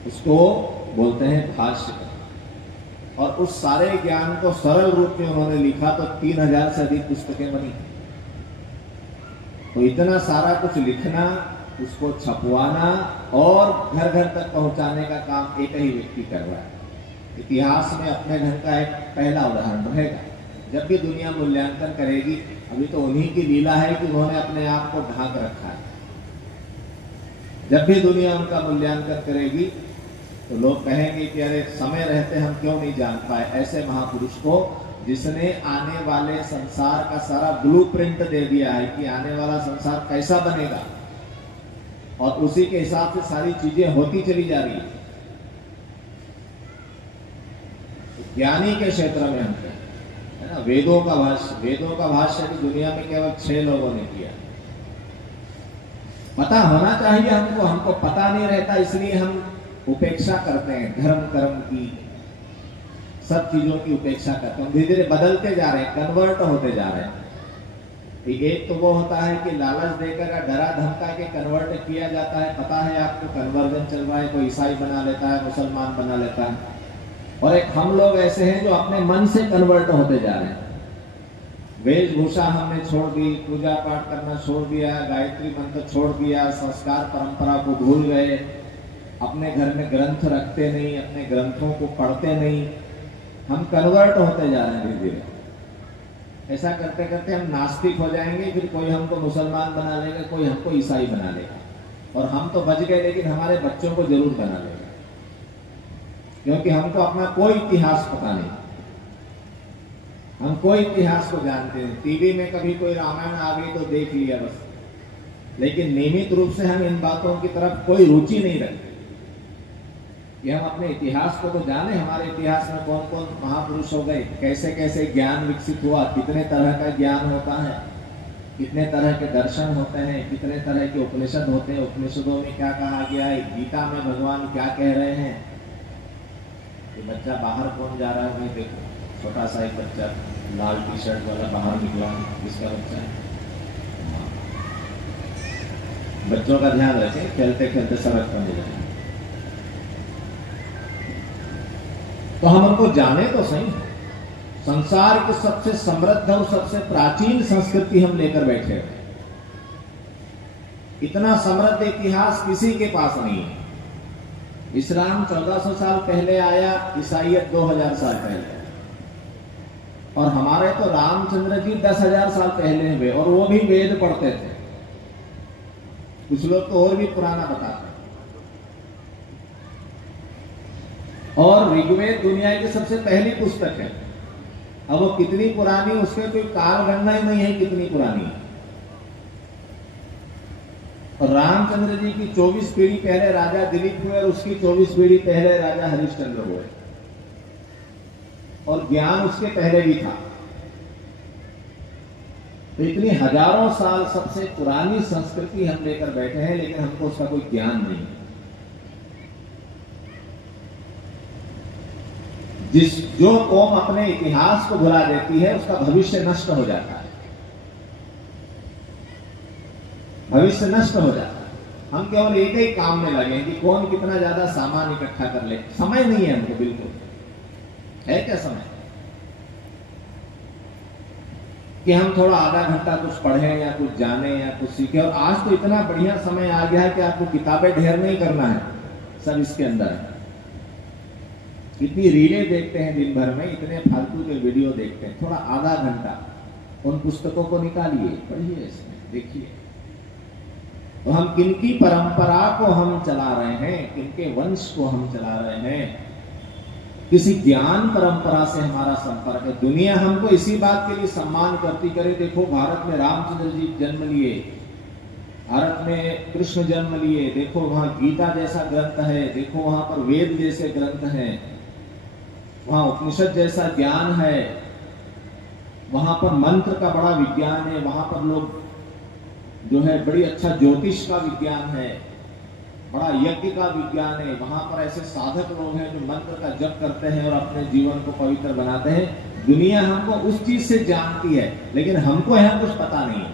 उसको बोलते हैं भाष्य। और उस सारे ज्ञान को सरल रूप में उन्होंने लिखा तो 3000 से अधिक पुस्तकें बनी। तो इतना सारा कुछ लिखना, उसको छपवाना और घर घर तक पहुंचाने का काम एक ही व्यक्ति कर रहा है। इतिहास में अपने घर का एक पहला उदाहरण रहेगा। जब भी दुनिया मूल्यांकन करेगी, अभी तो उन्हीं की लीला है कि उन्होंने अपने आप को ढांक रखा है। जब भी दुनिया उनका मूल्यांकन करेगी तो लोग कहेंगे कि अरे समय रहते हम क्यों नहीं जान पाए ऐसे महापुरुष को, जिसने आने वाले संसार का सारा ब्लूप्रिंट दे दिया है कि आने वाला संसार कैसा बनेगा, और उसी के हिसाब से सारी चीजें होती चली जा रही है। ज्ञानी के क्षेत्र में हम है ना, वेदों का भाष्य की दुनिया में केवल 6 लोगों ने किया। पता होना चाहिए हमको पता नहीं रहता, इसलिए हम उपेक्षा करते हैं, धर्म कर्म की, सब चीजों की उपेक्षा करते हैं। धीरे धीरे बदलते जा रहे हैं, कन्वर्ट होते जा रहे हैं। एक तो वो होता है कि लालच देकर डरा धमका के कन्वर्ट किया जाता है, पता है आपको कन्वर्जन चल रहा है, कोई ईसाई बना लेता है, मुसलमान बना लेता है। और एक हम लोग ऐसे हैं जो अपने मन से कन्वर्ट होते जा रहे हैं। वेशभूषा हमने छोड़ दी, पूजा पाठ करना छोड़ दिया, गायत्री मंत्र छोड़ दिया, संस्कार परंपरा को भूल गए, अपने घर में ग्रंथ रखते नहीं, अपने ग्रंथों को पढ़ते नहीं, हम कन्वर्ट होते जा रहे हैं धीरे धीरे। ऐसा करते करते हम नास्तिक हो जाएंगे, फिर कोई हमको मुसलमान बना लेगा, कोई हमको ईसाई बना लेगा, और हम तो बच गए लेकिन हमारे बच्चों को जरूर बना लेगा, क्योंकि हमको अपना कोई इतिहास पता नहीं। हम कोई इतिहास को जानते हैं, टीवी में कभी कोई रामायण आ गई तो देख लिया बस, लेकिन नियमित रूप से हम इन बातों की तरफ कोई रुचि नहीं रखते कि हम अपने इतिहास को तो जाने, हमारे इतिहास में कौन कौन महापुरुष हो गए, कैसे कैसे ज्ञान विकसित हुआ, कितने तरह का ज्ञान होता है, कितने तरह के दर्शन होते हैं, कितने तरह के उपनिषद होते हैं, उपनिषदों में क्या कहा गया है, गीता में भगवान क्या कह रहे हैं। ये बच्चा बाहर कौन जा रहा है, देखो छोटा सा एक बच्चा लाल टी शर्ट वाला बाहर निकला है, किसका बच्चा है? बच्चों का ध्यान रखें, खेलते खेलते सड़क पर नहीं जाए। तो हम उनको जाने तो सही, संसार की सबसे समृद्ध और सबसे प्राचीन संस्कृति हम लेकर बैठे हैं। इतना समृद्ध इतिहास किसी के पास नहीं है। इस्लाम 1400 साल पहले आया, ईसाईयत 2000 साल पहले, और हमारे तो रामचंद्र जी 10,000 साल पहले हुए, और वो भी वेद पढ़ते थे। कुछ लोग तो और भी पुराना बताते हैं। और ऋग्वेद दुनिया की सबसे पहली पुस्तक है। अब वो कितनी पुरानी, उसके कोई काल गणना ही नहीं है कितनी पुरानी है। और रामचंद्र जी की 24 पीढ़ी पहले राजा दिलीप हुए, और उसकी 24 पीढ़ी पहले राजा हरिश्चंद्र हुए, और ज्ञान उसके पहले भी था। तो इतनी हजारों साल सबसे पुरानी संस्कृति हम लेकर बैठे हैं, लेकिन हमको उसका कोई ज्ञान नहीं। जो कौम अपने इतिहास को भुला देती है, उसका भविष्य नष्ट हो जाता है, भविष्य नष्ट हो जाता है। हम केवल एक ही काम में लगे कि कौन कितना ज्यादा सामान इकट्ठा कर ले। समय नहीं है हमको, बिल्कुल है क्या समय कि हम थोड़ा आधा घंटा कुछ पढ़ें या कुछ जाने या कुछ सीखें। और आज तो इतना बढ़िया समय आ गया है कि आपको किताबें ढेर नहीं करना है, सब इसके अंदर है। कितनी रीलें देखते हैं दिन भर में, इतने फालतू के वीडियो देखते हैं। थोड़ा आधा घंटा उन पुस्तकों को निकालिए, पढ़िए, इसमें देखिए। तो हम किनकी परंपरा को हम चला रहे हैं, किनके वंश को हम चला रहे हैं, किसी ज्ञान परंपरा से हमारा संपर्क है। दुनिया हमको इसी बात के लिए सम्मान करती करे, देखो भारत में रामचंद्र जी जन्म लिए, भारत में कृष्ण जन्म लिए, देखो वहां गीता जैसा ग्रंथ है, देखो वहां पर वेद जैसे ग्रंथ हैं, वहां उपनिषद जैसा ज्ञान है, वहां पर मंत्र का बड़ा विज्ञान है, वहां पर लोग जो है बड़ी अच्छा ज्योतिष का विज्ञान है, बड़ा यज्ञ का विज्ञान है, वहां पर ऐसे साधक लोग हैं जो मंत्र का जप करते हैं और अपने जीवन को पवित्र बनाते हैं। दुनिया हमको उस चीज से जानती है, लेकिन हमको यहां कुछ पता नहीं है,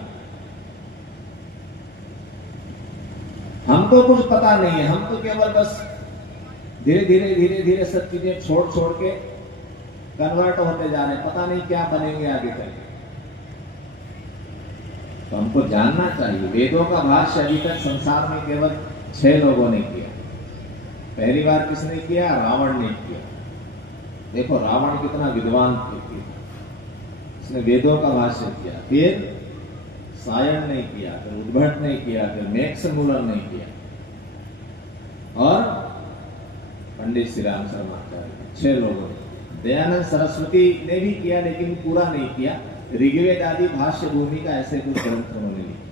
हमको कुछ पता नहीं है। हम तो केवल बस धीरे धीरे सब चीजें छोड़ के कन्वर्ट होते जा रहे हैं, पता नहीं क्या बनेंगे आगे तक। तो हमको जानना चाहिए। वेदों का भाष्य अभी तक संसार में केवल 6 लोगों ने किया। पहली बार किसने किया? रावण ने किया। देखो रावण कितना विद्वान व्यक्ति था, उसने वेदों का भाष्य किया। फिर सायण ने किया, फिर उद्भट ने किया, फिर मैक्समूलर ने किया, और पंडित श्री राम शर्माचार्य, 6 लोगों ने। दयानंद सरस्वती ने भी किया, लेकिन पूरा नहीं किया। ऋग्वेद आदि भाष्य भूमि का ऐसे कुछ ग्रंथ उन्होंने लिखे।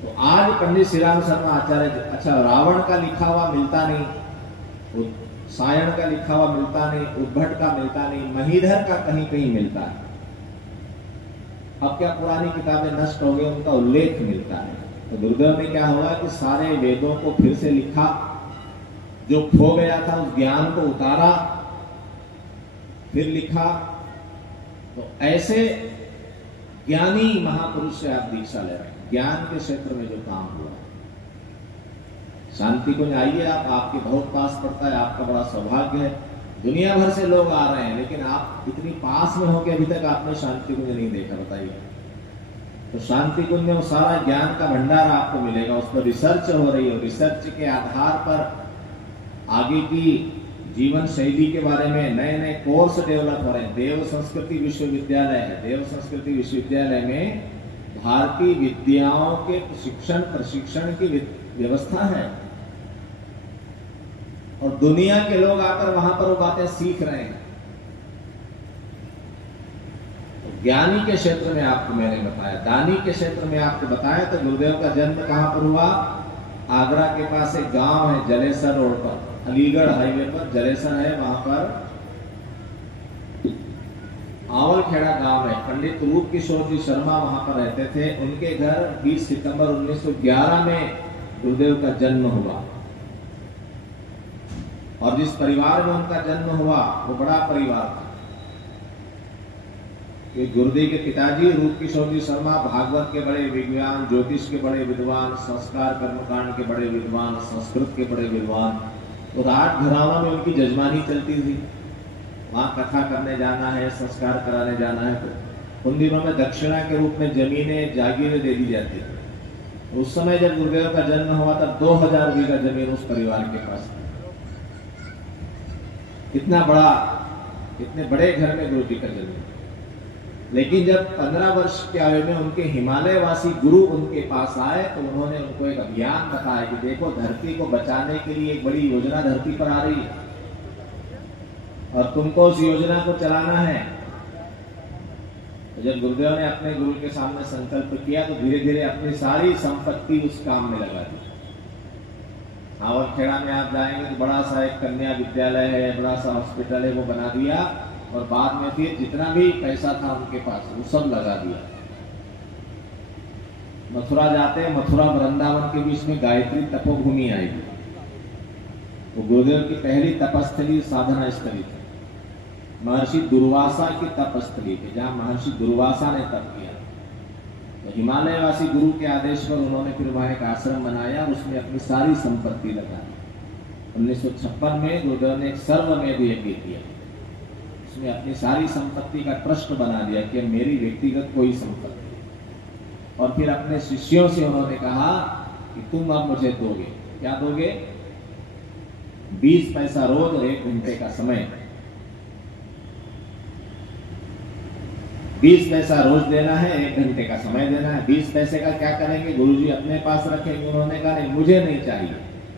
तो आज पंडित श्री राम शर्मा आचार्य, अच्छा रावण का लिखा हुआ मिलता नहीं, सायण का लिखा हुआ मिलता नहीं, उद्भट का मिलता नहीं, महीधर का कहीं कहीं मिलता है। अब क्या पुरानी किताबें नष्ट हो गई, उनका उल्लेख मिलता है। तो गुरुदेव ने क्या हुआ कि सारे वेदों को फिर से लिखा, जो खो गया था उस ज्ञान को उतारा, फिर लिखा। तो ऐसे ज्ञानी महापुरुष से आप दीक्षा ले रहे हैं, ज्ञान के क्षेत्र में जो काम हुआ। शांति कुंज आइए आप, आपके बहुत पास पड़ता है, आपका बड़ा सौभाग्य है। दुनिया भर से लोग आ रहे हैं, लेकिन आप इतनी पास में हो के अभी तक आपने शांति कुंज नहीं देखा, बताइए। तो शांति कुंज में वो सारा ज्ञान का भंडार आपको मिलेगा, उस पर रिसर्च हो रही है, रिसर्च के आधार पर आगे की जीवन शैली के बारे में नए नए कोर्स डेवलप हो रहे हैं। देव संस्कृति विश्वविद्यालय है, देव संस्कृति विश्वविद्यालय में भारतीय विद्याओं के प्रशिक्षण की व्यवस्था है, और दुनिया के लोग आकर वहां पर वो बातें सीख रहे हैं। तो ज्ञानी के क्षेत्र में आपको मैंने बताया, दानी के क्षेत्र में आपको बताया। तो गुरुदेव का जन्म कहां पर हुआ? आगरा के पास एक गांव है जलेसर रोड पर, अलीगढ़ हाईवे पर जलेसर है, वहां पर आवलखेड़ा गांव है। पंडित रूप किशोर जी शर्मा वहां पर रहते थे। उनके घर 20 सितंबर 1911 में गुरुदेव का जन्म हुआ, और जिस परिवार में उनका जन्म हुआ वो बड़ा परिवार था। गुरुदेव के पिताजी रूप किशोर जी शर्मा भागवत के बड़े विद्वान, ज्योतिष के बड़े विद्वान, संस्कार कर्मकांड के बड़े विद्वान, संस्कृत के बड़े विद्वान। तो रात घरानों में उनकी जजमानी चलती थी, वहां कथा करने जाना है, संस्कार कराने जाना है। तो उन दिनों में दक्षिणा के रूप में जमीनें जागीरें दे दी जाती थी। उस समय जब गुरुदेव का जन्म हुआ तब 2000 बीघा जमीन उस परिवार के पास थी। इतना बड़ा, इतने बड़े घर में गुरु जी का जन्म। लेकिन जब 15 वर्ष की आयु में उनके हिमालय वासी गुरु उनके पास आए, तो उन्होंने उनको एक अभियान बताया कि देखो, धरती को बचाने के लिए एक बड़ी योजना धरती पर आ रही है, और तुमको उस योजना को चलाना है। तो जब गुरुदेव ने अपने गुरु के सामने संकल्प किया, तो धीरे धीरे अपनी सारी संपत्ति उस काम में लगा दी। आवलखेड़ा में आप जाएंगे तो बड़ा सा एक कन्या विद्यालय है, बड़ा सा हॉस्पिटल है, वो बना दिया, और बाद में फिर जितना भी पैसा था उनके पास वो सब लगा दिया। मथुरा जाते हैं, मथुरा वृंदावन के बीच में गायत्री तपोभूमि आएगी। वो गुरुदेव की पहली तपस्थली, साधना स्थली थी। महर्षि दुर्वासा की तपस्थली थी, जहां महर्षि दुर्वासा ने तप किया। तो हिमालय वासी गुरु के आदेश पर उन्होंने फिर वहां एक आश्रम बनाया, और उसमें अपनी सारी संपत्ति लगा दी। 1956 में गुरुदेव ने एक सर्वमेध यज्ञ किया, उसमें अपनी सारी संपत्ति का ट्रस्ट बना दिया कि मेरी व्यक्तिगत कोई संपत्ति। और फिर अपने शिष्यों से उन्होंने कहा कि तुम अब मुझे दोगे, क्या दोगे? 20 पैसा रोज और 1 घंटे का समय। 20 पैसा रोज देना है, 1 घंटे का समय देना है। 20 पैसे का क्या करेंगे? गुरुजी अपने पास रखेंगे। उन्होंने कहा नहीं, मुझे नहीं चाहिए,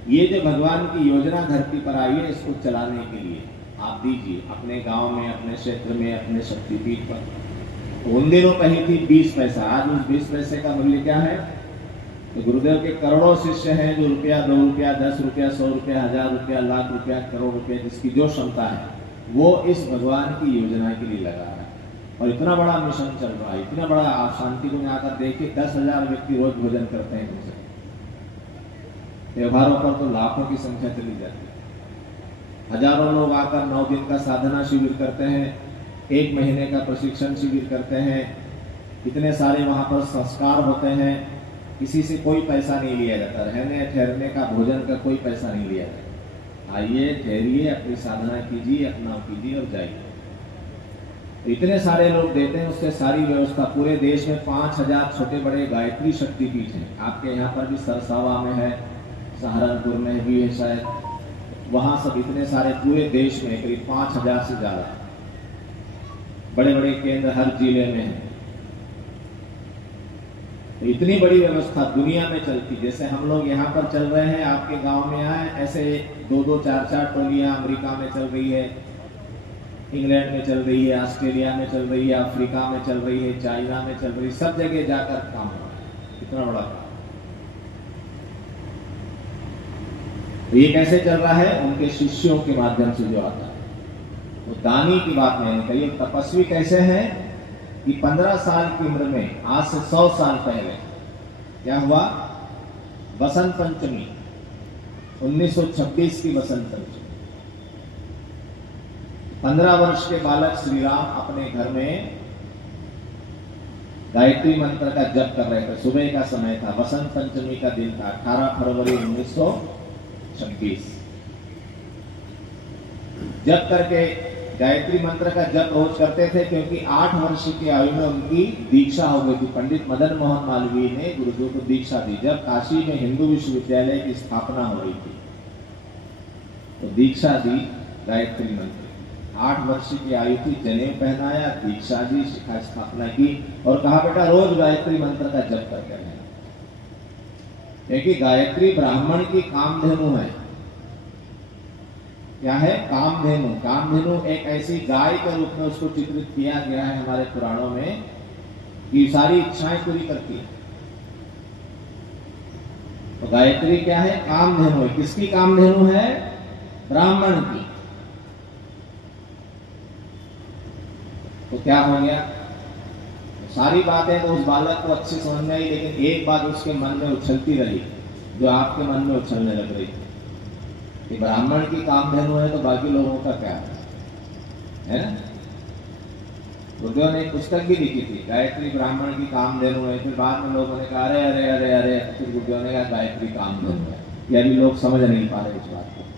ये जो भगवान की योजना धरती पर आई है, इसको चलाने के लिए आप दीजिए, अपने गांव में, अपने क्षेत्र में, अपने शक्तिपीठ पर। तो उन दिनों कही थी 20 पैसा। आज उस 20 पैसे का मूल्य क्या है? तो गुरुदेव के करोड़ों शिष्य हैं जो रुपया, 2 रुपया, 10 रुपया, 100 रुपया, 1000 रुपया, लाख रुपया, करोड़ रुपया, जिसकी जो क्षमता है, वो इस भगवान की योजना के लिए लगा है। और इतना बड़ा मिशन चल रहा है, इतना बड़ा। आप शांति को आकर देखिए, 10,000 व्यक्ति रोज भोजन करते हैं उनसे। त्योहारों पर तो लाखों की संख्या चली जाती है। हजारों लोग आकर 9 दिन का साधना शिविर करते हैं, 1 महीने का प्रशिक्षण शिविर करते हैं। इतने सारे वहां पर संस्कार होते हैं, किसी से कोई पैसा नहीं लिया जाता, रहने ठहरने का, भोजन का कोई पैसा नहीं लिया जाता। आइए, ठहरिए, अपनी साधना कीजिए, अपना कीजिए और जाइए। तो इतने सारे लोग देते हैं, उससे सारी व्यवस्था। पूरे देश में 5000 छोटे बड़े गायत्री शक्तिपीठ हैं। आपके यहाँ पर भी सरसावा में है, सहारनपुर में भी है शायद, वहां सब इतने सारे पूरे देश में करीब 5000 से ज्यादा बड़े बड़े केंद्र हर जिले में है। तो इतनी बड़ी व्यवस्था दुनिया में चलती, जैसे हम लोग यहाँ पर चल रहे हैं, आपके गांव में आए, ऐसे 2-2, 4-4 टोलियां अमेरिका में चल रही है, इंग्लैंड में चल रही है, ऑस्ट्रेलिया में चल रही है, अफ्रीका में चल रही है, चाइना में चल रही है, सब जगह जाकर काम हो रहा है। इतना बड़ा काम। तो ये कैसे चल रहा है? उनके शिष्यों के माध्यम से जो आता है। तो दानी की बात मैंने कही। तपस्वी कैसे है कि 15 साल की उम्र में, आज से 100 साल पहले क्या हुआ? बसंत पंचमी, 1926 की बसंत पंचमी। 15 वर्ष के बालक श्री राम अपने घर में गायत्री मंत्र का जप कर रहे थे। सुबह का समय था, बसंत पंचमी का दिन था, 18 फरवरी 1926। जप करके गायत्री मंत्र का जप रोज करते थे, क्योंकि 8 वर्ष की आयु में उनकी दीक्षा हो गई थी। पंडित मदन मोहन मालवीय ने गुरुदेव को दीक्षा दी जब काशी में हिंदू विश्वविद्यालय की स्थापना हो रही थी, तो दीक्षा दी गायत्री मंत्र। 8 वर्ष की आयु थी, जनेऊ पहनाया, दीक्षा दी, शिखा स्थापना की और कहा बेटा रोज गायत्री मंत्र का जप करके रहना, क्योंकि गायत्री ब्राह्मण की कामधेनु है। क्या है? कामधेनु। कामधेनु एक ऐसी गाय के रूप में उसको चित्रित किया गया है हमारे पुराणों में कि सारी इच्छाएं पूरी करती है। तो गायत्री क्या है? कामधेनु है। किसकी कामधेनु है? ब्राह्मण की। तो क्या हो गया? सारी बातें तो उस बालक को अच्छी समझ में आई, लेकिन एक बात उसके मन में उछलती रही, जो आपके मन में उछलने लग रही थी कि ब्राह्मण की कामधेनु है तो बाकी लोगों का क्या है ना? गुरुदेव ने एक पुस्तक भी लिखी थी, गायत्री ब्राह्मण की कामधेनु है। फिर बाद में लोगों ने कहा अरे अरे अरे अरे, फिर गुरुदेव ने कहा गायत्री कामधेनु है। ये अभी लोग समझ नहीं पा रहे इस बात को।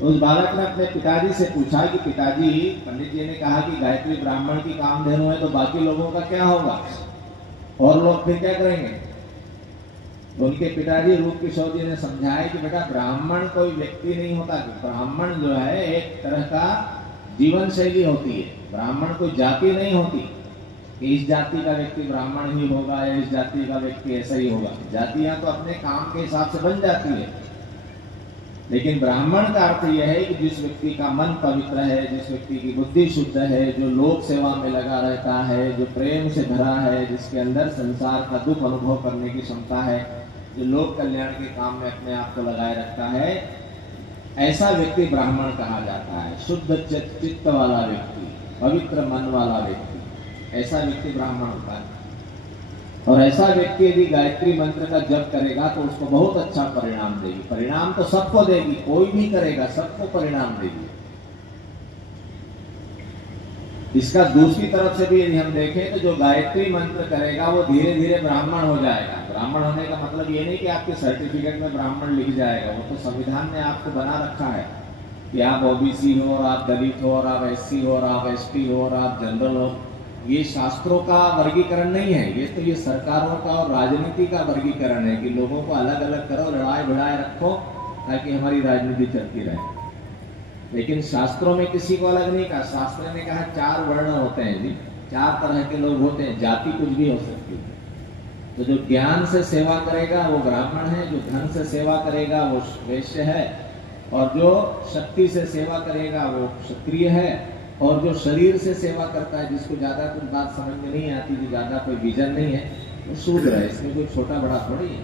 तो उस बालक ने अपने पिताजी से पूछा कि पिताजी, पंडित जी ने कहा कि गायत्री ब्राह्मण की कामधेनु है तो बाकी लोगों का क्या होगा, और लोग फिर क्या करेंगे? तो उनके पिताजी रूप किशोर जी ने समझाया कि बेटा ब्राह्मण कोई व्यक्ति नहीं होता, ब्राह्मण जो है एक तरह का जीवन शैली होती है। ब्राह्मण कोई जाति नहीं होती कि इस जाति का व्यक्ति ब्राह्मण ही होगा या इस जाति का व्यक्ति ऐसा ही होगा। जातियां तो अपने काम के हिसाब से बन जाती है, लेकिन ब्राह्मण का अर्थ यह है कि जिस व्यक्ति का मन पवित्र है, जिस व्यक्ति की बुद्धि शुद्ध है, जो लोक सेवा में लगा रहता है, जो प्रेम से भरा है, जिसके अंदर संसार का दुख अनुभव करने की क्षमता है, जो लोक कल्याण के काम में अपने आप को लगाए रखता है, ऐसा व्यक्ति ब्राह्मण कहा जाता है। शुद्ध चित्त वाला व्यक्ति, पवित्र मन वाला व्यक्ति, ऐसा व्यक्ति ब्राह्मण होता है। और ऐसा व्यक्ति यदि गायत्री मंत्र का जप करेगा तो उसको बहुत अच्छा परिणाम देगी। परिणाम तो सबको देगी, कोई भी करेगा सबको परिणाम देगी। इसका दूसरी तरफ से भी यदि हम देखें तो जो गायत्री मंत्र करेगा वो धीरे धीरे ब्राह्मण हो जाएगा। ब्राह्मण होने का मतलब ये नहीं कि आपके सर्टिफिकेट में ब्राह्मण लिख जाएगा, वो तो संविधान ने आपको बना रखा है कि आप ओबीसी हो और आप दलित हो और आप एससी हो और आप एसटी हो और आप जनरल हो। ये शास्त्रों का वर्गीकरण नहीं है, ये सरकारों का और राजनीति का वर्गीकरण है कि लोगों को अलग अलग करो, लड़ाई भिड़ाई रखो ताकि हमारी राजनीति चलती रहे। लेकिन शास्त्रों में किसी को अलग नहीं कहा। शास्त्र ने कहा 4 वर्ण होते हैं जी, 4 तरह के लोग होते हैं, जाति कुछ भी हो सकती है। तो जो ज्ञान से सेवा करेगा वो ब्राह्मण है, जो धन से सेवा करेगा वो वैश्य है, और जो शक्ति से सेवा करेगा वो क्षत्रिय है, और जो शरीर से सेवा करता है, जिसको ज्यादा कुछ बात समझ में नहीं आती, जो ज्यादा कोई विजन नहीं है, वो शूद्र है। इसमें कोई छोटा बड़ा थोड़ी है,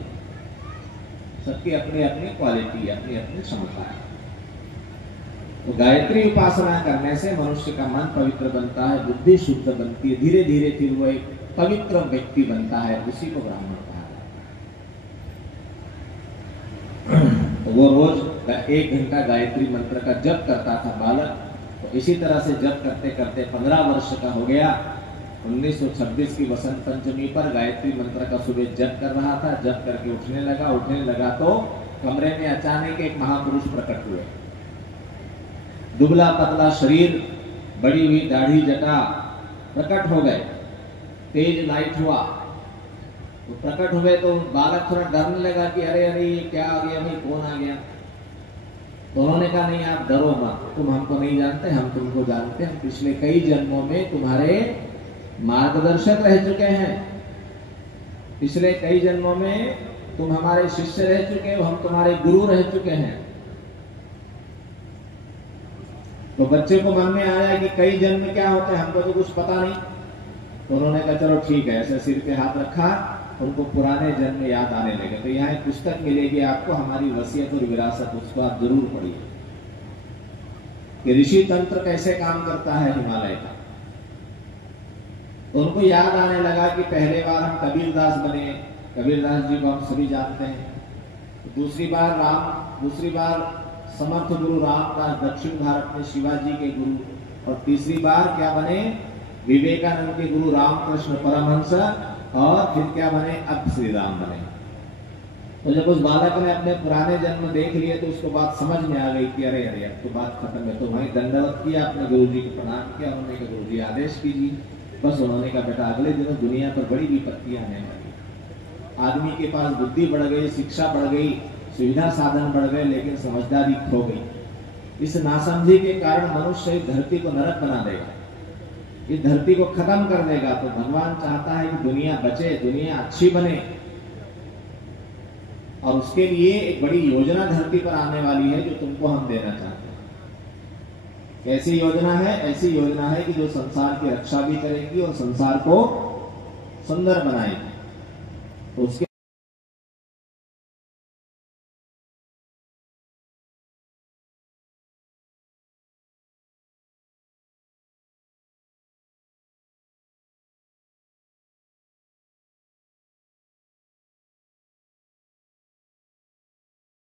सबकी अपनी अपनी क्वालिटी, अपनी अपनी क्षमता है। तो गायत्री उपासना करने से मनुष्य का मन पवित्र बनता है, बुद्धि शुद्ध बनती है, धीरे धीरे फिर वो एक पवित्र व्यक्ति बनता है, उसी को ब्राह्मण कहा जाता है। तो वो रोज 1 घंटा गायत्री मंत्र का जप करता था बालक। तो इसी तरह से जप करते करते 15 वर्ष का हो गया। 1926 की वसंत पंचमी पर गायत्री मंत्र का सुबह जप कर रहा था। जप करके उठने लगा तो कमरे में अचानक एक महापुरुष प्रकट हुए। दुबला पतला शरीर, बड़ी हुई दाढ़ी जटा, प्रकट हो गए। तेज लाइट हुआ तो प्रकट हुए तो बालक थोड़ा डरने लगा कि अरे अरे क्या आ गया भाई, कौन आ गया। तो उन्होंने कहा नहीं आप डरो मत, तुम हमको नहीं जानते, हम तुमको जानते हैं। हम पिछले कई जन्मों में तुम्हारे मार्गदर्शक रह चुके हैं, पिछले कई जन्मों में तुम हमारे शिष्य रह चुके हो, हम तुम्हारे गुरु रह चुके हैं। तो बच्चे को मन में आया कि कई जन्म क्या होते हैं, हमको तो कुछ पता नहीं। तो उन्होंने कहा चलो ठीक है, ऐसे सिर पे हाथ रखा, उनको पुराने जन्म याद आने लगे। तो यहाँ एक पुस्तक मिलेगी आपको, हमारी वसीयत और विरासत, उसको आप जरूर पढ़िए कि ऋषि तंत्र कैसे काम करता है हिमालय का। तो उनको याद आने लगा कि पहले बार हम कबीरदास बने, कबीरदास जी को हम सभी जानते हैं। दूसरी बार समर्थ गुरु रामदास दक्षिण भारत में शिवाजी के गुरु, और तीसरी बार क्या बने, विवेकानंद के गुरु रामकृष्ण परमहंस, और फिर क्या बने, अब श्री राम बने। तो जब उस बालक ने अपने पुराने जन्म देख लिए तो उसको बात समझ में आ गई कि अरे अरे अब तो बात खत्म है। तो वहीं दंडवत किया, अपने गुरु जी को प्रणाम किया। उन्होंने कहा गुरु जी आदेश कीजिए। बस उन्होंने कहा बेटा अगले दिनों दुनिया पर बड़ी विपत्तियां आने वाली। आदमी के पास बुद्धि बढ़ गई, शिक्षा बढ़ गई, सुविधा साधन बढ़ गए, लेकिन समझदारी खो गई। इस नासमझी के कारण मनुष्य इस धरती को नरक बना देगा, इस धरती को खत्म कर देगा। तो भगवान चाहता है कि दुनिया बचे, दुनिया अच्छी बने, और उसके लिए एक बड़ी योजना धरती पर आने वाली है जो तुमको हम देना चाहते हैं। कैसी योजना है? ऐसी योजना है कि जो संसार की रक्षा भी करेगी और संसार को सुंदर बनाएगी। तो उसके